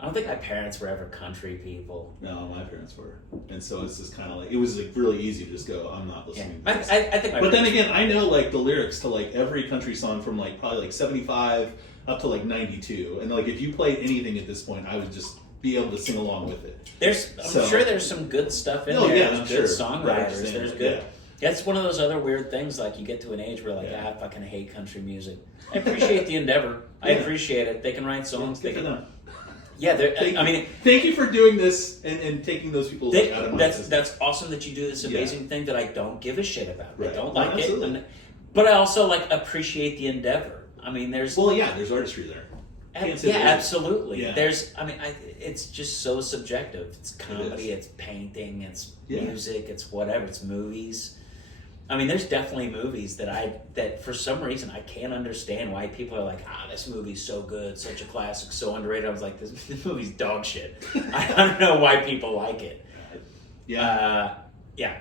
I don't think my parents were ever country people. No, my parents were. And so it's just kind of like, it was like really easy to just go, I'm not listening to this. I think but then again, I know like the lyrics to like every country song from like probably like 75 up to like 92. And like if you played anything at this point, I would just be able to sing along with it. I'm sure there's some good stuff in there. Yeah, there's good songwriters. Right, there's good. Yeah. It's one of those other weird things. Like you get to an age where like, I fucking hate country music. I appreciate the endeavor. I appreciate it. They can write songs. Good for them. Yeah, thank you for doing this and taking those people out of my system. That's awesome that you do this amazing thing that I don't give a shit about. Right. I don't like it. But I also like appreciate the endeavor. I mean, there's there's artistry there. Absolutely. Yeah. It's just so subjective. It's comedy, it's painting, it's music, it's whatever, it's movies. I mean, there's definitely movies that for some reason I can't understand why people are like, this movie's so good, such a classic, so underrated. I was like, this movie's dog shit. I don't know why people like it. Yeah.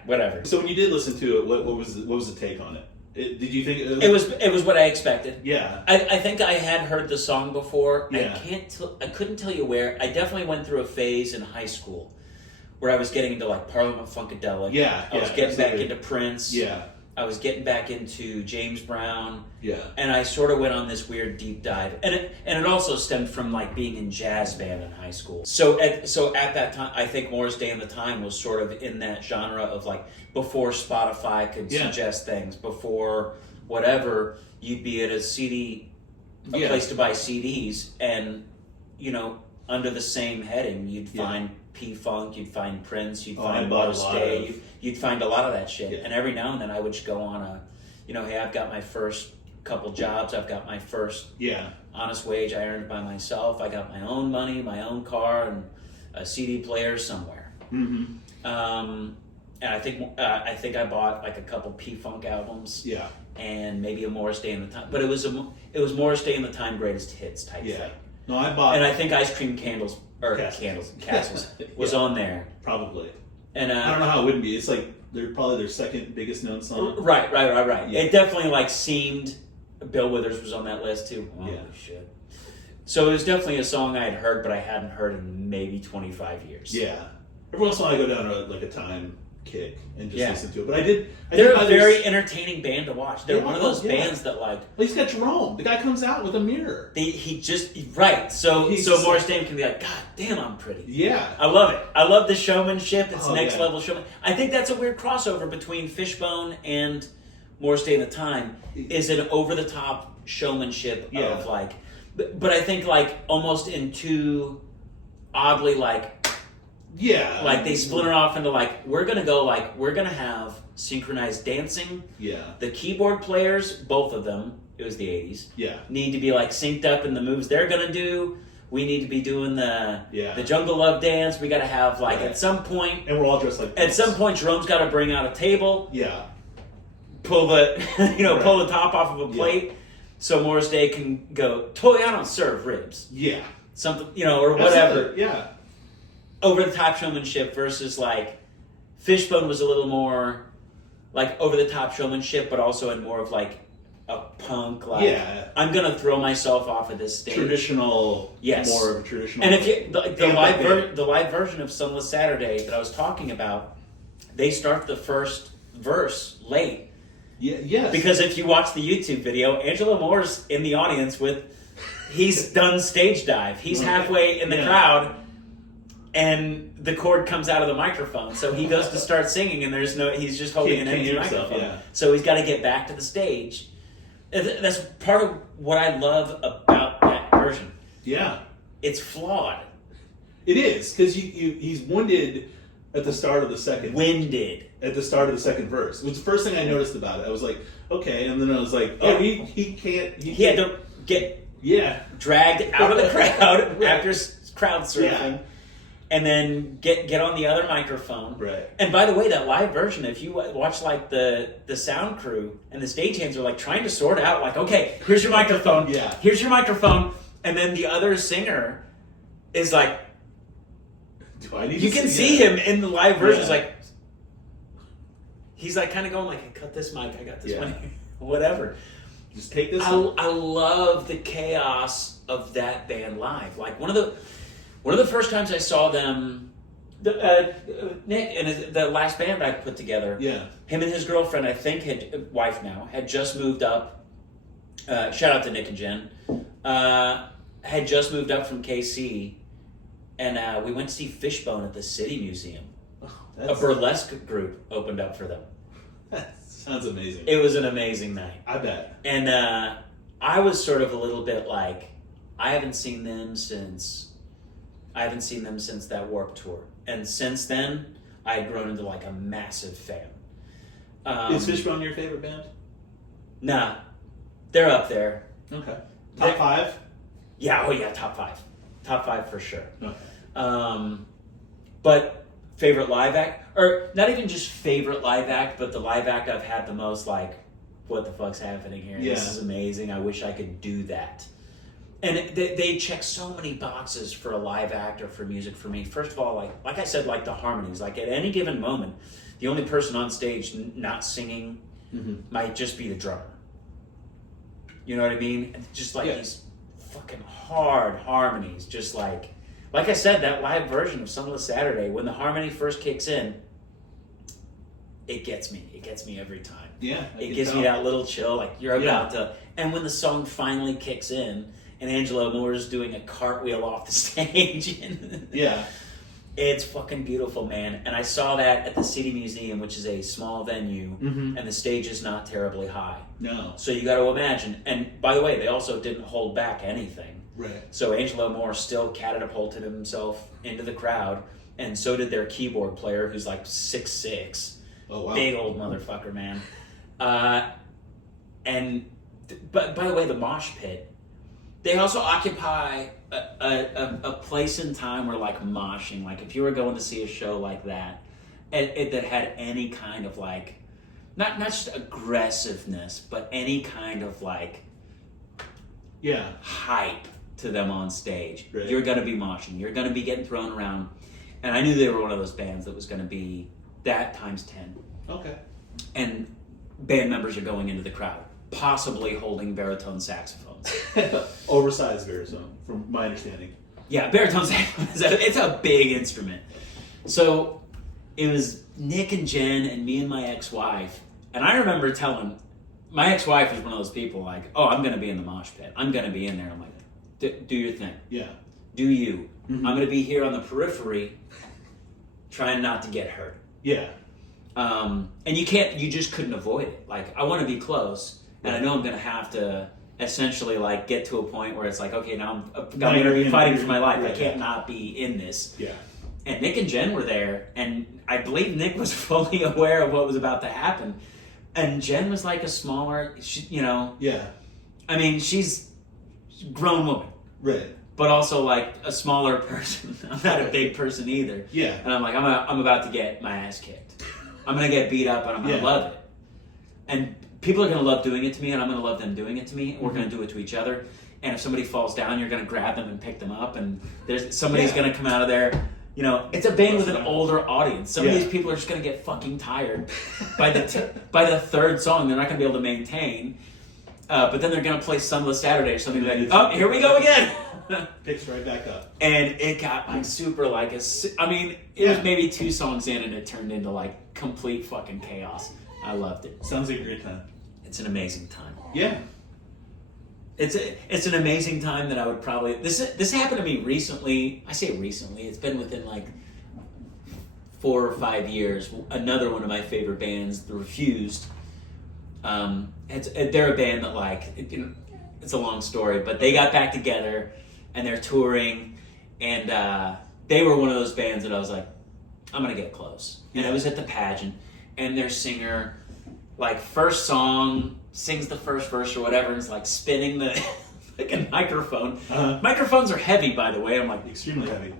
Whatever. So when you did listen to it, what was the take on it? Did you think it was what I expected? Yeah. I think I had heard the song before. Yeah. I couldn't tell you where. I definitely went through a phase in high school where I was getting into like Parliament Funkadelic. Yeah. I was getting back into Prince. Yeah. I was getting back into James Brown. Yeah. And I sort of went on this weird deep dive. And it also stemmed from like being in jazz band in high school. So at that time, I think Morris Day and the Time was sort of in that genre of like before Spotify could suggest things, before whatever, you'd be at a place to buy CDs, and under the same heading, you'd find P-Funk, you'd find Prince, you'd find Morris Day, you'd find a lot of that shit. Yeah. And every now and then I would just go on hey, I've got my first couple jobs, I've got my first honest wage I earned by myself, I got my own money, my own car, and a CD player somewhere. Mm-hmm. And I think I bought like a couple P-Funk albums. Yeah. And maybe a Morris Day and the Time, but it was Morris Day and the Time greatest hits type thing. No, I bought. And I think Ice Cream Castles was on there. Probably. And I don't know how it wouldn't be. It's like they're probably their second biggest known song. Right. Yeah. It definitely like seemed. Bill Withers was on that list too. Holy shit. So it was definitely a song I had heard, but I hadn't heard in maybe 25 years. Yeah. Every once in a while I go down a time kick and just listen to it. But they're a very entertaining band to watch. They're one of those bands that like. Well, he's got Jerome. The guy comes out with a mirror. So Morris Day can be like, God damn, I'm pretty. Yeah. I love it. I love the showmanship. It's next level showman. I think that's a weird crossover between Fishbone and Morris Day and the Time. Is an over the top showmanship of like, but I think like almost in two oddly like. Yeah. Like they split it off into like, we're going to have synchronized dancing. Yeah. The keyboard players, both of them, it was the 80s. Yeah. Need to be like synced up in the moves they're going to do. We need to be doing the Jungle Love dance. We got to have like at some point. And we're all dressed like At some point, Jerome's got to bring out a table. Yeah. Pull the, pull the top off of a plate. So Morris Day can go, totally, I don't serve ribs. Yeah. Something, or whatever. Yeah. Over the top showmanship versus like Fishbone was a little more like over the top showmanship, but also in more of like a punk like I'm gonna throw myself off of this stage. Traditional, more of a traditional. And if you the live version of Sunless Saturday that I was talking about, they start the first verse late. Yeah, yes. Because if you watch the YouTube video, Angelo Moore's in the audience he's done stage dive. He's halfway in the crowd. And the cord comes out of the microphone, so he goes to start singing, and he's just holding an empty microphone. So he's got to get back to the stage. That's part of what I love about that version. Yeah, it's flawed. It is because he's winded at the start of the second. At the start of the second verse. It was the first thing I noticed about it. I was like, okay, and then I was like, he can't. He had to get dragged out of the crowd after crowd surfing. And then get on the other microphone. Right. And by the way, that live version, if you watch like the sound crew and the stagehands are like trying to sort out, like, okay, here's your microphone. Yeah. Here's your microphone. And then the other singer is like, you can see him in the live version. Like, he's like kind of going like, cut this mic. I got this one. Whatever. Just take this. I love the chaos of that band live. Like one of the first times I saw them, Nick and the last band I put together, him and his girlfriend, I think wife now, had just moved up. Shout out to Nick and Jen. Had just moved up from KC, and we went to see Fishbone at the City Museum. A burlesque group opened up for them. That sounds amazing. It was an amazing night. I bet. And I was sort of a little bit like, I haven't seen them since that Warped Tour. And since then, I had grown into like a massive fan. Is Fishbone your favorite band? Nah, they're up there. Okay. Top 5? Yeah, oh yeah, top 5. Top 5 for sure. Okay. But favorite live act, or not even just favorite live act, but the live act I've had the most, like, what the fuck's happening here? Yeah. This is amazing. I wish I could do that. And they check so many boxes for a live act or for music for me. First of all, like I said, like the harmonies. Like at any given moment, the only person on stage not singing might just be the drummer. You know what I mean? And just like these fucking hard harmonies, just like I said, that live version of Sunless Saturday, when the harmony first kicks in, it gets me. It gets me every time. Yeah. It gives me that little chill, like you're about to. And when the song finally kicks in, and Angela Moore's doing a cartwheel off the stage, yeah, it's fucking beautiful, man. And I saw that at the City Museum, which is a small venue, and the stage is not terribly high. No. So you got to imagine. And by the way, they also didn't hold back anything. Right. So Angelo Moore still catapulted himself into the crowd, and so did their keyboard player, who's like 6'6". Oh wow. Big old motherfucker, man. But by the way, the mosh pit, they also occupy a place in time where, like, moshing, like if you were going to see a show like that, that had any kind of like, not just aggressiveness, but any kind of like, hype to them on stage. Right. You're going to be moshing. You're going to be getting thrown around. And I knew they were one of those bands that was going to be that times 10. Okay. And band members are going into the crowd, possibly holding baritone saxophones. Oversized baritone, from my understanding. Yeah, baritone saxophone, it's a big instrument. So it was Nick and Jen and me and my ex-wife. And I remember telling, my ex-wife was one of those people like, oh, I'm going to be in the mosh pit. I'm going to be in there. I'm like, do your thing. Yeah. Do you. I'm going to be here on the periphery trying not to get hurt. Yeah. And you just couldn't avoid it. Like, I want to be close, and I know I'm going to have to essentially, like, get to a point where it's like, okay, now I'm going to be fighting for my life. I can't not be in this. Yeah. And Nick and Jen were there, and I believe Nick was fully aware of what was about to happen. And Jen was like a smaller, Yeah. I mean, she's a grown woman. Right. But also, like, a smaller person. I'm not a big person either. Yeah. And I'm like, I'm about to get my ass kicked. I'm going to get beat up, and I'm going to love it. And people are going to love doing it to me, and I'm going to love them doing it to me. And we're going to do it to each other. And if somebody falls down, you're going to grab them and pick them up. And somebody's going to come out of there. You know, it's a band with an older audience. Some of these people are just going to get fucking tired by the third song. They're not going to be able to maintain. But then they're going to play Sunless Saturday or something like, oh, here we go again. Picks right back up. And it got like super like it was maybe 2 songs in and it turned into like complete fucking chaos. I loved it. Sounds like a great time. It's an amazing time. Yeah. It's an amazing time that I would probably this happened to me recently. I say recently, it's been within like 4 or 5 years. Another one of my favorite bands, The Refused. They're a band that like it's a long story, but they got back together and they're touring, and they were one of those bands that I was like, I'm gonna get close. And I was at the pageant, and their singer, like, first song, sings the first verse or whatever, and is like spinning the like a microphone. Microphones are heavy, by the way. I'm like, extremely heavy.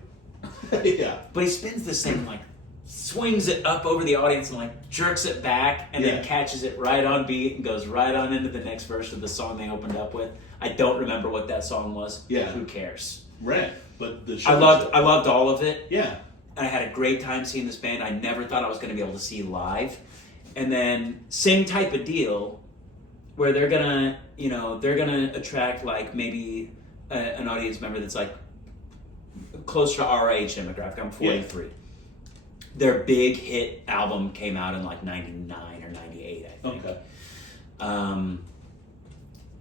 Yeah. But he spins this thing, like, swings it up over the audience and like jerks it back and then catches it right on beat and goes right on into the next verse of the song they opened up with. I don't remember what that song was. Yeah. Who cares? Right. But the show I loved all of it. Yeah. And I had a great time seeing this band. I never thought I was going to be able to see live. And then same type of deal where they're going to attract like maybe an audience member that's like closer to our age demographic. I'm 43. Yeah. Their big hit album came out in like 99 or 98, I think. Okay.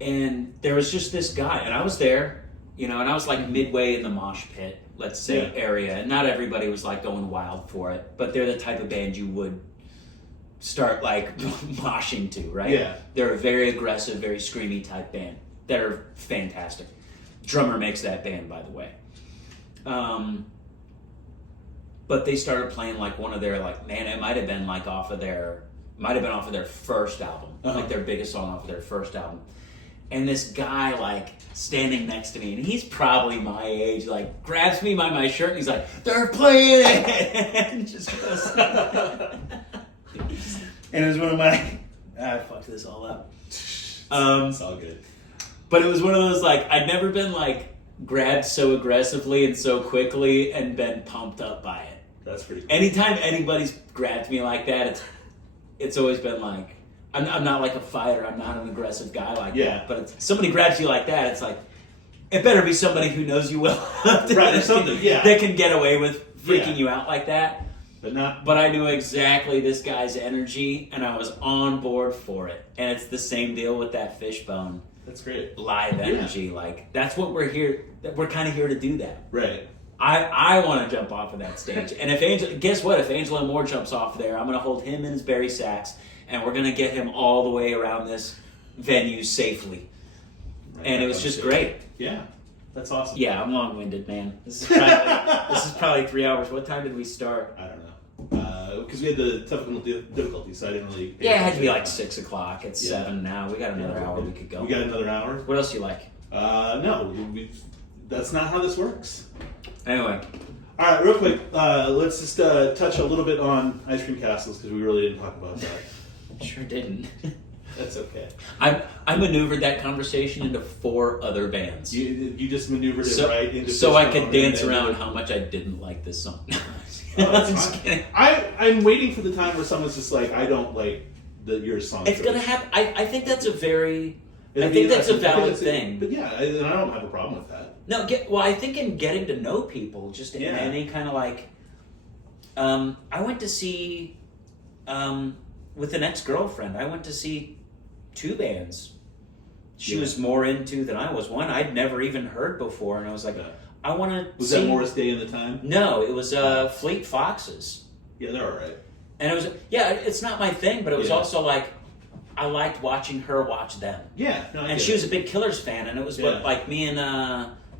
And there was just this guy, and I was there, and I was like midway in the mosh pit, let's say, area. And not everybody was like going wild for it, but they're the type of band you would start like moshing to, right? Yeah. They're a very aggressive, very screamy type band that are fantastic. Drummer makes that band, by the way. But they started playing like one of their, like, man, it might have been like off of their Might have been off of their first album, like their biggest song off of their first album. And this guy, like, standing next to me, and he's probably my age, like, grabs me by my shirt, and he's like, "They're playing it!" and just goes. And it was one of my, I fucked this all up. It's all good. But it was one of those, like, I'd never been, like, grabbed so aggressively and so quickly and been pumped up by it. That's pretty cool. Anytime anybody's grabbed me like that, it's always been like, I'm not like a fighter. I'm not an aggressive guy like that. But if somebody grabs you like that, it's like, it better be somebody who knows you well enough that can get away with freaking you out like that. But I knew exactly this guy's energy, and I was on board for it. And it's the same deal with that Fishbone. That's great. Live energy. Like, that's what we're here. We're kind of here to do that. Right. I want to jump off of that stage. And guess what? If Angelo Moore jumps off there, I'm going to hold him in his Barry Sachs, and we're going to get him all the way around this venue safely. Right, and it was just great. Yeah. That's awesome. Yeah, I'm long-winded, man. This is probably 3 hours. What time did we start? I don't know. Because we had the technical difficulties, so I didn't really... Yeah, it had to be like 6 o'clock. It's 7 now. We got another hour we could go. We got another hour? What else do you like? No. That's not how this works. Anyway. All right, real quick. Let's just touch a little bit on Ice Cream Castles, because we really didn't talk about that. Sure didn't. That's okay. I maneuvered that conversation into 4 other bands. You just maneuvered it right into... So I could dance around how much I didn't like this song. I'm just kidding. I'm waiting for the time where someone's just like, I don't like your song. It's going to happen. I think that's a very... I think that's a valid thing. But yeah, and I don't have a problem with that. No, I think in getting to know people, just in any kind of like... I went to see... with an ex-girlfriend, I went to see 2 bands she was more into than I was. One I'd never even heard before, and I was like, I want to Was that Morris Day in the Time? No, it was Fleet Foxes. Yeah, they're all right. And it was, it's not my thing, but it was also like, I liked watching her watch them. Yeah. No, and she was a big Killers fan, and it was like me and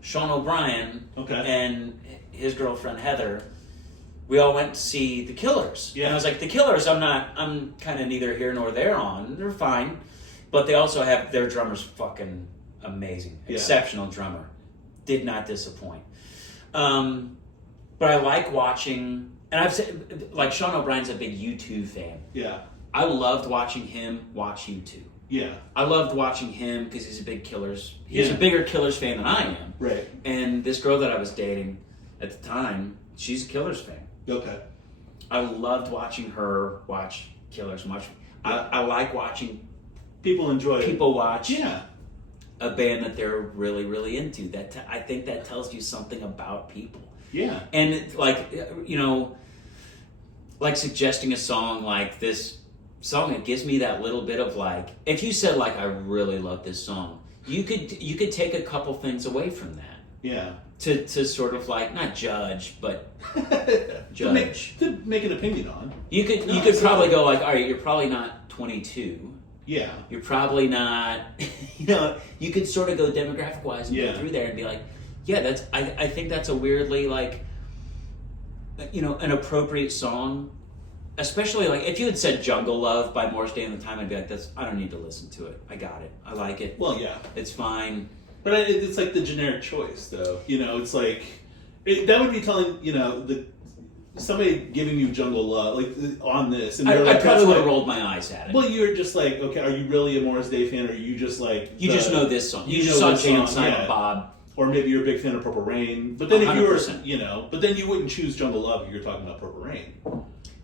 Sean O'Brien and his girlfriend Heather, we all went to see the Killers. Yeah. And I was like, the Killers, I'm kind of neither here nor there on. They're fine. But they also have, their drummer's fucking amazing. Exceptional drummer. Did not disappoint. But I like watching, and I've said, like, Sean O'Brien's a big U2 fan. Yeah. I loved watching him watch U2. Yeah. I loved watching him because he's a big Killers. He's a bigger Killers fan than I am. Right. And this girl that I was dating at the time, she's a Killers fan. Okay. I loved watching her watch Killers much. I like watching people watch a band that they're really, really into. I think that tells you something about people. Yeah. And it's like, like suggesting a song like this song, it gives me that little bit of like, if you said like, I really love this song, you could take a couple things away from that. Yeah. To sort of like, not judge, but judge. To make an opinion on. You could probably go like, all right, you're probably not 22. Yeah. You're probably not, you could sort of go demographic-wise and go through there and be like, yeah, I think that's a weirdly like, an appropriate song. Especially like, if you had said Jungle Love by Morris Day and the Time, I'd be like, I don't need to listen to it. I got it. I like it. Well, yeah. It's fine. But it's like the generic choice, though. It's like, that would be telling, somebody giving you Jungle Love, like, on this. And I probably would have rolled my eyes at it. Well, you're just like, okay, are you really a Morris Day fan, or are you just like... You just know this song. You just saw Jane and Silent Bob. Or maybe you're a big fan of Purple Rain. But then 100%. If you were, but then you wouldn't choose Jungle Love if you're talking about Purple Rain.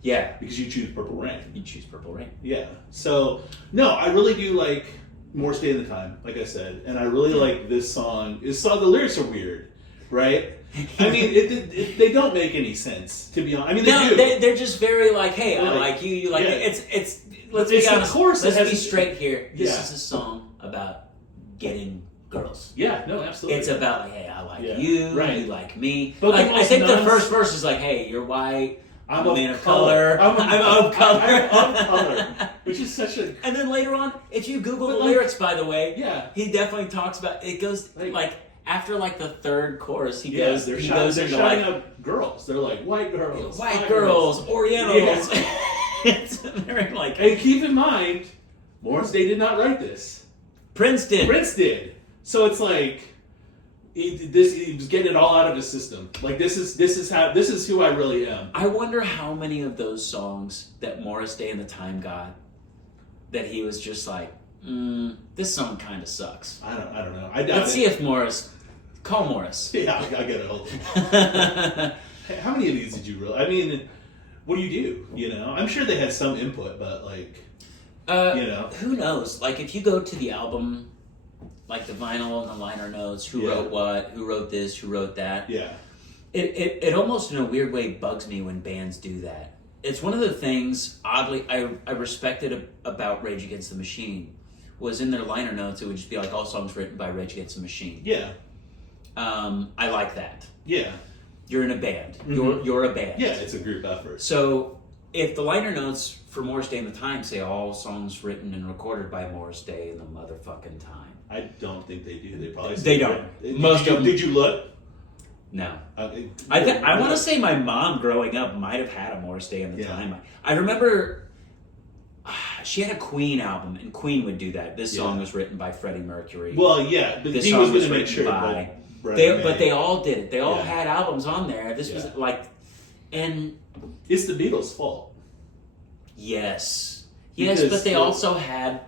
Yeah. Because you choose Purple Rain. You choose Purple Rain. Yeah. So, no, I really do like Morris Day in the Time, like I said. And I really like this song. The lyrics are weird, right? I mean, they don't make any sense, to be honest. I mean, they do. They're just very like, hey, I like you, you like me. It's let's be honest. Let's be straight here. This is a song about getting girls. Yeah, no, absolutely. It's about like, hey, I like you, you like me. But like, I think the first verse is like, hey, you're white. I'm a man of color. I'm of color. I'm of color. Which is such a... And then later on, if you Google the lyrics, by the way, he definitely talks about... It goes like after like the third chorus, he goes... They're shouting up girls. They're like, white girls. White girls, Orientals. It's very like. And keep in mind, Morris Day did not write this. Prince did. Prince did. So it's like he was getting it all out of his system. Like this is who I really am. I wonder how many of those songs that Morris Day and the Time got that he was just like, this song kind of sucks. I don't know. I doubt Let's see if Morris. Call Morris. Yeah, I get it. Hold on. How many of these did you really? I mean, what do you do? You know, I'm sure they had some input, but like, you know, who knows? Like, if you go to the album, like the vinyl and the liner notes, who wrote what, who wrote this, who wrote that. Yeah. It almost in a weird way bugs me when bands do that. It's one of the things, oddly, I respected about Rage Against the Machine, was in their liner notes, it would just be like all songs written by Rage Against the Machine. Yeah. I like that. Yeah. You're in a band. Mm-hmm. You're a band. Yeah, it's a group effort. So if the liner notes for Morris Day and the Time say all songs written and recorded by Morris Day and the motherfucking Time. I don't think they do. They probably they don't. Did you look? No. I want to say my mom growing up might have had a Morris Day and the Time. I remember she had a Queen album, and Queen would do that. This song was written by Freddie Mercury. Well, yeah, but this he song was going to written make sure. By, but they all did it. They all had albums on there. This was like, and it's the Beatles' fault. Yes, Because but they also had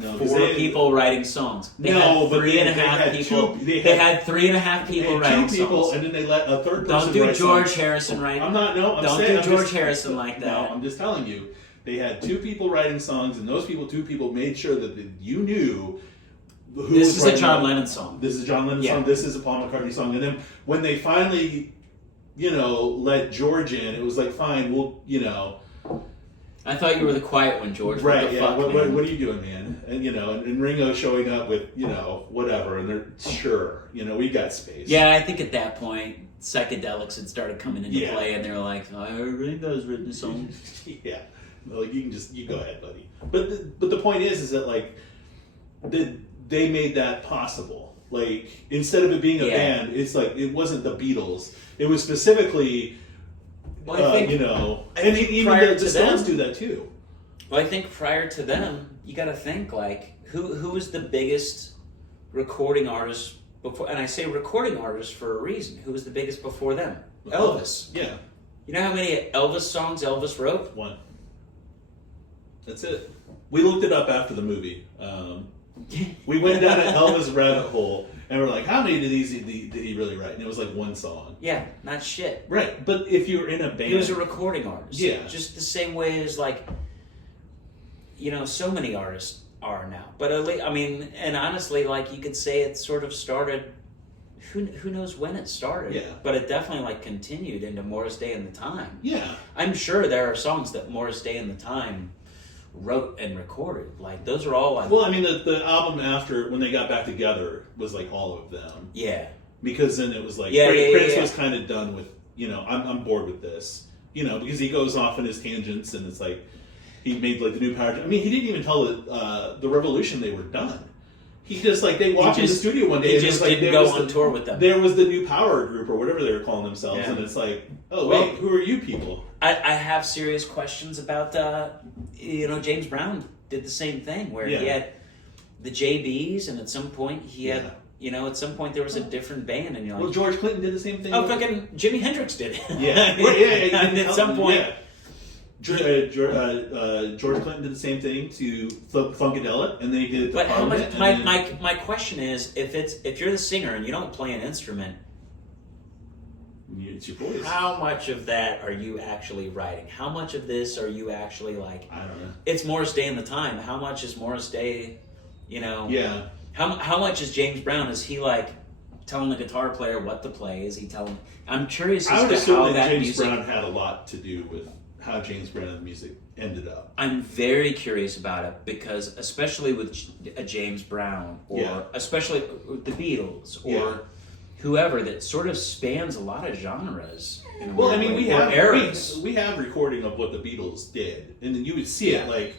4 people writing songs. They had 3.5 people. They had 3.5 people writing 2 people, songs. and then they let a third person. Don't do write George songs. Harrison right. Don't do George Harrison like that. No, I'm just telling you. They had 2 people writing songs, and those 2 people made sure that you knew. This is a John Lennon song. This is a John Lennon song. This is a Paul McCartney song. And then when they finally, let George in, it was like, fine, we'll, I thought you were the quiet one, George. Right, what the yeah. fuck, What are you doing, man? And, and Ringo showing up with, whatever. And they're, sure, we got space. Yeah, I think at that point, psychedelics had started coming into play, and they're like, I heard Ringo's written songs. Yeah. Like, you go ahead, buddy. But the point is that, like, they made that possible. Like, instead of it being a band, it's like, it wasn't the Beatles. It was specifically, and even the Stones do that too. Well, I think prior to them, you got to think, like, who was the biggest recording artist before? And I say recording artist for a reason. Who was the biggest before them? Elvis. Yeah. You know how many Elvis songs Elvis wrote? 1. That's it. We looked it up after the movie. We went down an Elvis rabbit hole, and we're like, how many of these did he really write? And it was like 1 song. Yeah, not shit. Right, but if you were in a band... He was a recording artist. Yeah. Just the same way as, like, so many artists are now. But, and honestly, like, you could say it sort of started... Who knows when it started? Yeah. But it definitely, like, continued into Morris Day and the Time. Yeah. I'm sure there are songs that Morris Day and the Time wrote and recorded. Like, those are all like... Well, the album after, when they got back together, was like all of them. Yeah. Because then it was like, Prince was kind of done with, I'm bored with this. Because he goes off in his tangents, and it's like, he made like the new power... he didn't even tell the Revolution they were done. He just, like, they walked in the studio one day, and just didn't go on tour with them. There was the new power group, or whatever they were calling themselves, and it's like, wait, who are you people? I have serious questions about, James Brown did the same thing, where he had the JBs, and at some point he had, at some point there was a different band, and you're like... Well, George Clinton did the same thing. Oh, fucking Jimi Hendrix did it. Yeah. And at some point... Yeah. George Clinton did the same thing to Funkadelic, and then he did it to But how much? Parliament, My question is, if you're the singer and you don't play an instrument, it's your voice. How much of that are you actually writing? How much of this are you actually like? I don't know. It's Morris Day and the Time. How much is Morris Day? Yeah. How much is James Brown? Is he like telling the guitar player what to play? Is he telling? I'm curious as to how that James music. Brown had a lot to do with how James Brown's music ended up. I'm very curious about it because, especially with a James Brown, or especially with the Beatles, or whoever, that sort of spans a lot of genres. We have recording of what the Beatles did, and then you would see it like.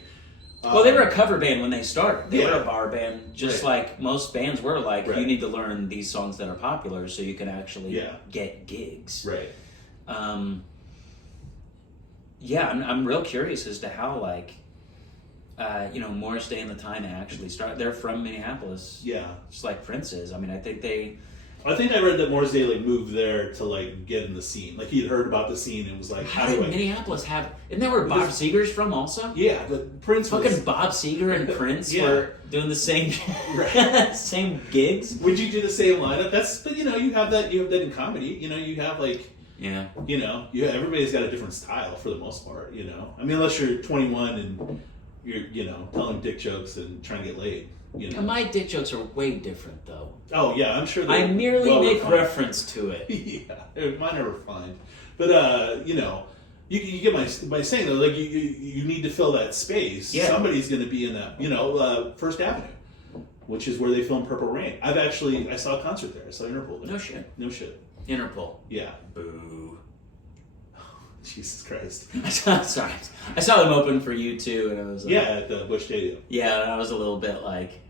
Well, they were a cover band when they started. They were a bar band, just like most bands were. Like, you need to learn these songs that are popular so you can actually get gigs. Right. yeah, I'm real curious as to how like Morris Day and the Time actually started. They're from Minneapolis. Yeah. Just like Prince is. I mean, I think I read that Morris Day like moved there to like get in the scene. Like he'd heard about the scene and was like, how did Minneapolis have? Isn't that where Bob Seger's from also? Yeah, but Prince fucking Bob Seger and Prince were doing the same same gigs. Would you do the same lineup? But you have that in comedy. You have like everybody's got a different style for the most part. I mean, unless you're 21 and you're telling dick jokes and trying to get laid. My dick jokes are way different, though. Oh yeah, I'm sure. I merely make reference to it. Yeah, mine are refined, but you get my saying though. Like you need to fill that space. Yeah. Somebody's going to be in that. First Avenue, which is where they filmed Purple Rain. I saw a concert there. I saw Interpol there. No shit. Interpol. Yeah. Boo. Jesus Christ. I saw them open for U2 and I was like... Yeah, at the Busch Stadium. Yeah, and I was a little bit like,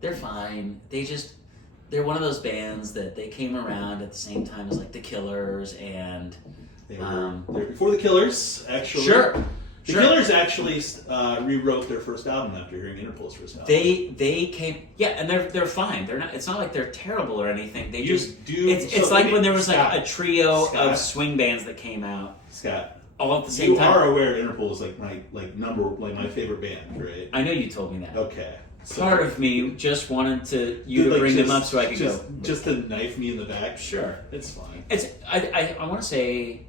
they're fine. They're one of those bands that they came around at the same time as like the Killers and... They were before the Killers, actually. Sure. The Killers actually rewrote their first album after hearing Interpol's first album. They came, and they're fine. They're not. It's not like they're terrible or anything. They just do. It's like when there was like a trio of swing bands that came out. Scott, all at the same time. You are aware Interpol is like my favorite band, right? I know you told me that. Okay. So, part of me just wanted to bring them up so I could go. Just to knife me in the back. Sure, it's fine. I want to say.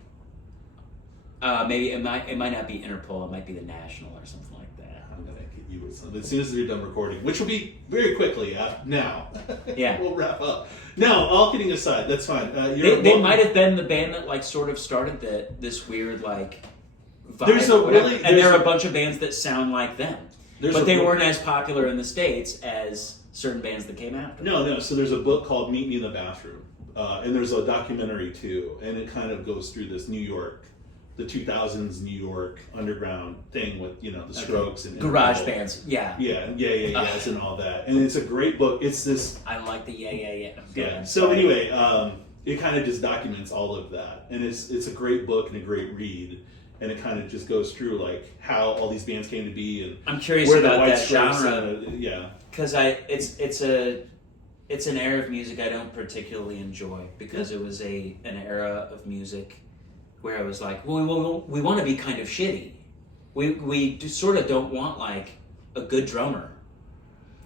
Maybe it might not be Interpol. It might be the National or something like that. I'm gonna get you with something as soon as you're done recording, which will be very quickly now. Yeah, we'll wrap up. No, all kidding aside, that's fine. They might have been the band that like sort of started this weird like vibe. There are a bunch of bands that sound like them, but they weren't as popular in the States as certain bands that came after. No. So there's a book called Meet Me in the Bathroom, and there's a documentary too, and it kind of goes through this New York. The 2000s New York underground thing with the Strokes and garage bands, yeah, and all that, and it's a great book. It's this. I like the yeah. So anyway, it kind of just documents all of that, and it's a great book and a great read, and it kind of just goes through like how all these bands came to be, and I'm curious about that genre, because it's an era of music I don't particularly enjoy because it was an era of music. Where I was like, well, we want to be kind of shitty. We sort of don't want like a good drummer.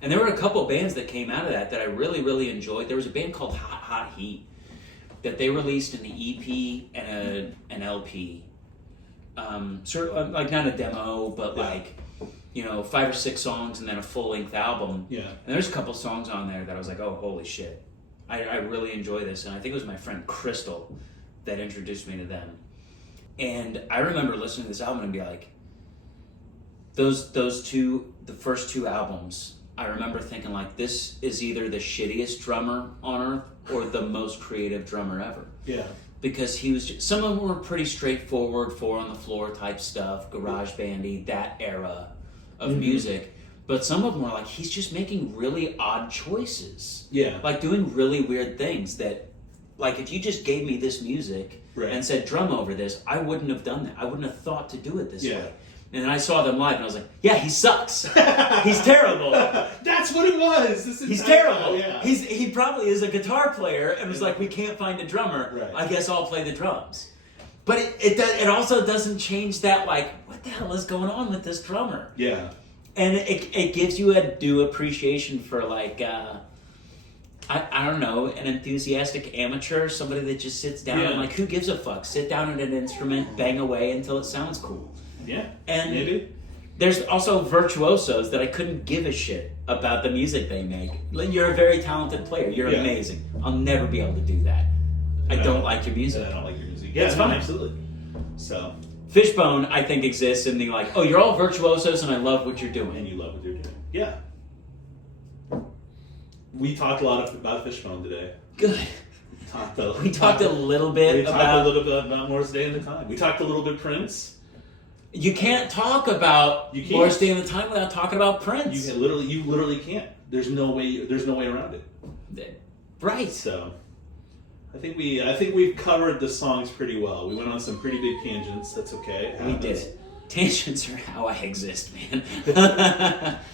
And there were a couple bands that came out of that I really, really enjoyed. There was a band called Hot Hot Heat that they released an EP and an LP. Sort of like not a demo, but like 5 or 6 songs and then a full length album. Yeah. And there's a couple songs on there that I was like, oh, holy shit, I really enjoy this. And I think it was my friend Crystal that introduced me to them. And I remember listening to this album and be like, the first 2 albums, I remember thinking like, this is either the shittiest drummer on earth or the most creative drummer ever. Yeah. Because some of them were pretty straightforward, 4 on the floor type stuff, garage bandy, that era of music. But some of them were like, he's just making really odd choices. Yeah. Like doing really weird things that, like if you just gave me this music and said drum over this, I wouldn't have done that. I wouldn't have thought to do it this way. And then I saw them live and I was like, yeah, he sucks. He's terrible. That's what it was. He's terrible. Yeah. He probably is a guitar player and was like, we can't find a drummer. Right. I guess I'll play the drums. But it also doesn't change that, like, what the hell is going on with this drummer? Yeah. And it gives you a due appreciation for, like, I don't know, an enthusiastic amateur, somebody that just sits down and, like, who gives a fuck? Sit down at an instrument, bang away until it sounds cool. Yeah, and maybe. There's also virtuosos that I couldn't give a shit about the music they make. You're a very talented player. You're amazing. I'll never be able to do that. I don't like your music. I don't like your music. Yeah, it's fine. Absolutely. So Fishbone, I think, exists in the like, oh, you're all virtuosos and I love what you're doing. And you love what you're doing. Yeah. We talked a lot about Fishbone today. Good. We talked a little bit about Morris Day and the Time. We talked a little bit Prince. You can't talk about Morris Day and the Time without talking about Prince. You literally can't. There's no way around it. Right. So, I think we've covered the songs pretty well. We went on some pretty big tangents. That's okay. We did it. Tangents are how I exist, man.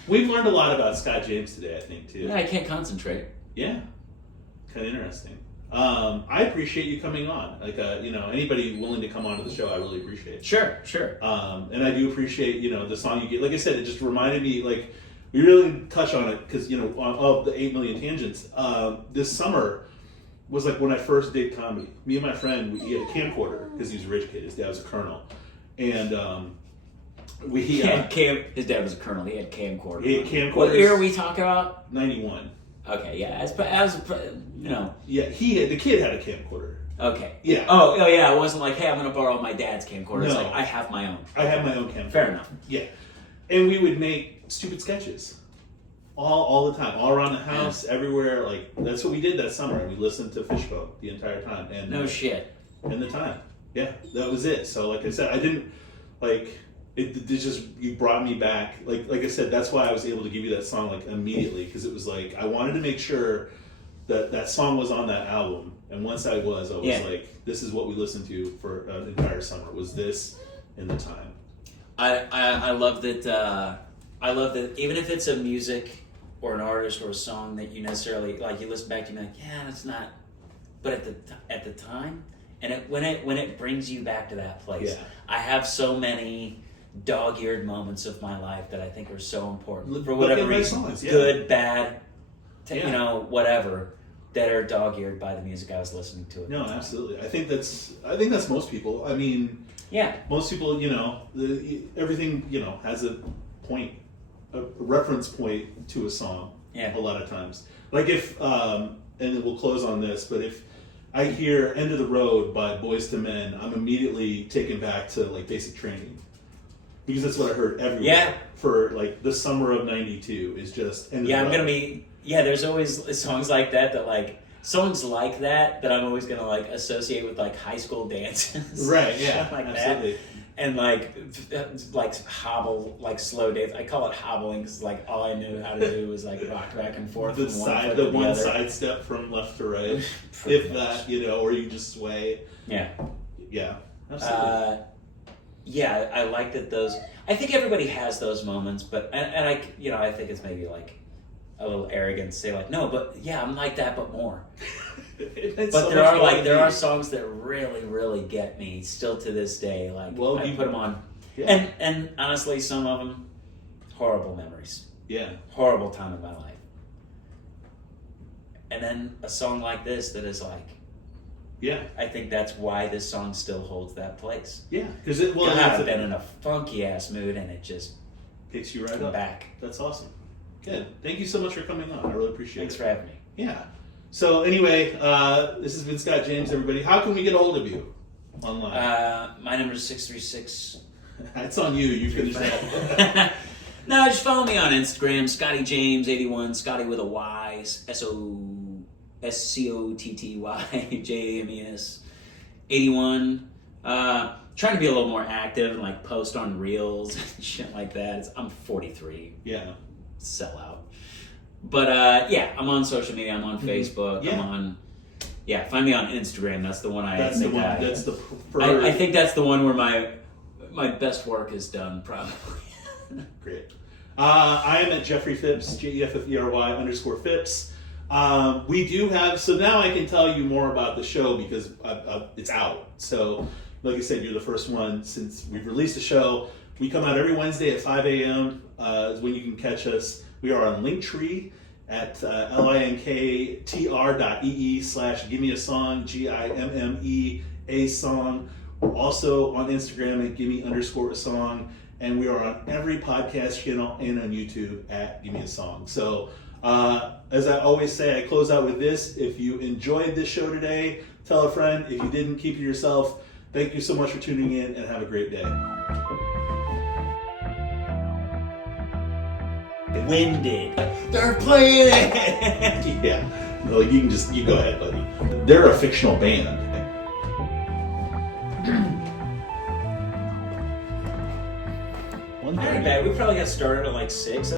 We've learned a lot about Scott James today, I think, too. Yeah, I can't concentrate. Yeah, kind of interesting. I appreciate you coming on. Like, anybody willing to come onto the show, I really appreciate. Sure. And I do appreciate, the song you get. Like I said, it just reminded me, like, we really didn't touch on it because, of the 8 million tangents. This summer was like when I first did comedy. Me and my friend, he had a camcorder because he was a rich kid. His dad was a colonel, and his dad was a colonel. He had camcorder. He had camcorders. What year are we talking about? 91. Okay, yeah, as Yeah, the kid had a camcorder. Okay. Yeah. Oh, yeah. It wasn't like, hey, I'm going to borrow my dad's camcorder. It's No. like, I have my own. I have my own camcorder. Fair enough. Yeah, and we would make stupid sketches. All the time, all around the house, everywhere. Like, that's what we did that summer. And we listened to Fishbone the entire time. And No shit. And the time. Yeah, that was it. So, like I said, I didn't, like, it just, you brought me back. Like I said, that's why I was able to give you that song, like, immediately. Because it was like, I wanted to make sure that song was on that album. And once I was like, this is what we listened to for an entire summer. Was this in the time. I love that, even if it's a music or an artist or a song that you necessarily like, you listen back to, you like, yeah, that's not. But at the time, and when it brings you back to that place, I have so many dog-eared moments of my life that I think are so important for whatever reason, good, bad, whatever, that are dog-eared by the music I was listening to. No, absolutely. I think that's most people. I mean, most people, everything, has a point. A reference point to a song a lot of times. Like if, and then we'll close on this, but if I hear End of the Road by Boyz II Men, I'm immediately taken back to like Basic Training. Because that's what I heard everywhere for like the summer of 92 is just End of the Road. There's always songs like that like, songs like that I'm always going to like associate with like high school dances. Right, yeah, like absolutely. That. And like hobble, like slow dance. I call it hobbling because like all I knew how to do was like rock back and forth. The one side step from left to right, if that, or you just sway. Yeah, absolutely. I like that those. I think everybody has those moments, but and I think it's maybe like a little arrogant to say like, no, but yeah, I'm like that, but more. But so there are songs that really, really get me still to this day. Like I put them on, and honestly, some of them horrible memories. Yeah, horrible time in my life. And then a song like this that is like, I think that's why this song still holds that place. Yeah, because I've been in a funky ass mood, and it just takes you right up. Back. That's awesome. Good. Thank you so much for coming on. I really appreciate it. Thanks for having me. Yeah. So anyway, this has been Scott James, everybody. How can we get a hold of you online? My number is 636. That's on you. You finish that. No, just follow me on Instagram, Scotty James 81, Scotty with a Y, SCOTTY JAMES 81. Trying to be a little more active and like post on reels and shit like that. I'm 43. Yeah. Sellout. But I'm on social media. I'm on Facebook. I'm on. Find me on Instagram. That's the one That's the preferred. I think that's the one where my best work is done. Probably. Great. I am at Jeffrey Phipps, JEFFERY_Phipps. We do have. So now I can tell you more about the show because it's out. So, like I said, you're the first one since we've released the show. We come out every Wednesday at 5 a.m. Is when you can catch us. We are on Linktree at linktr.ee/Gimme A Song, GIMME Song. We're also on Instagram at Gimme_A Song. And we are on every podcast channel and on YouTube at Gimme A Song. So, as I always say, I close out with this. If you enjoyed this show today, tell a friend. If you didn't, keep it yourself. Thank you so much for tuning in and have a great day. Winded. They're playing it. Yeah. Well, you go ahead, buddy. They're a fictional band. Not bad. We probably got started at like 6.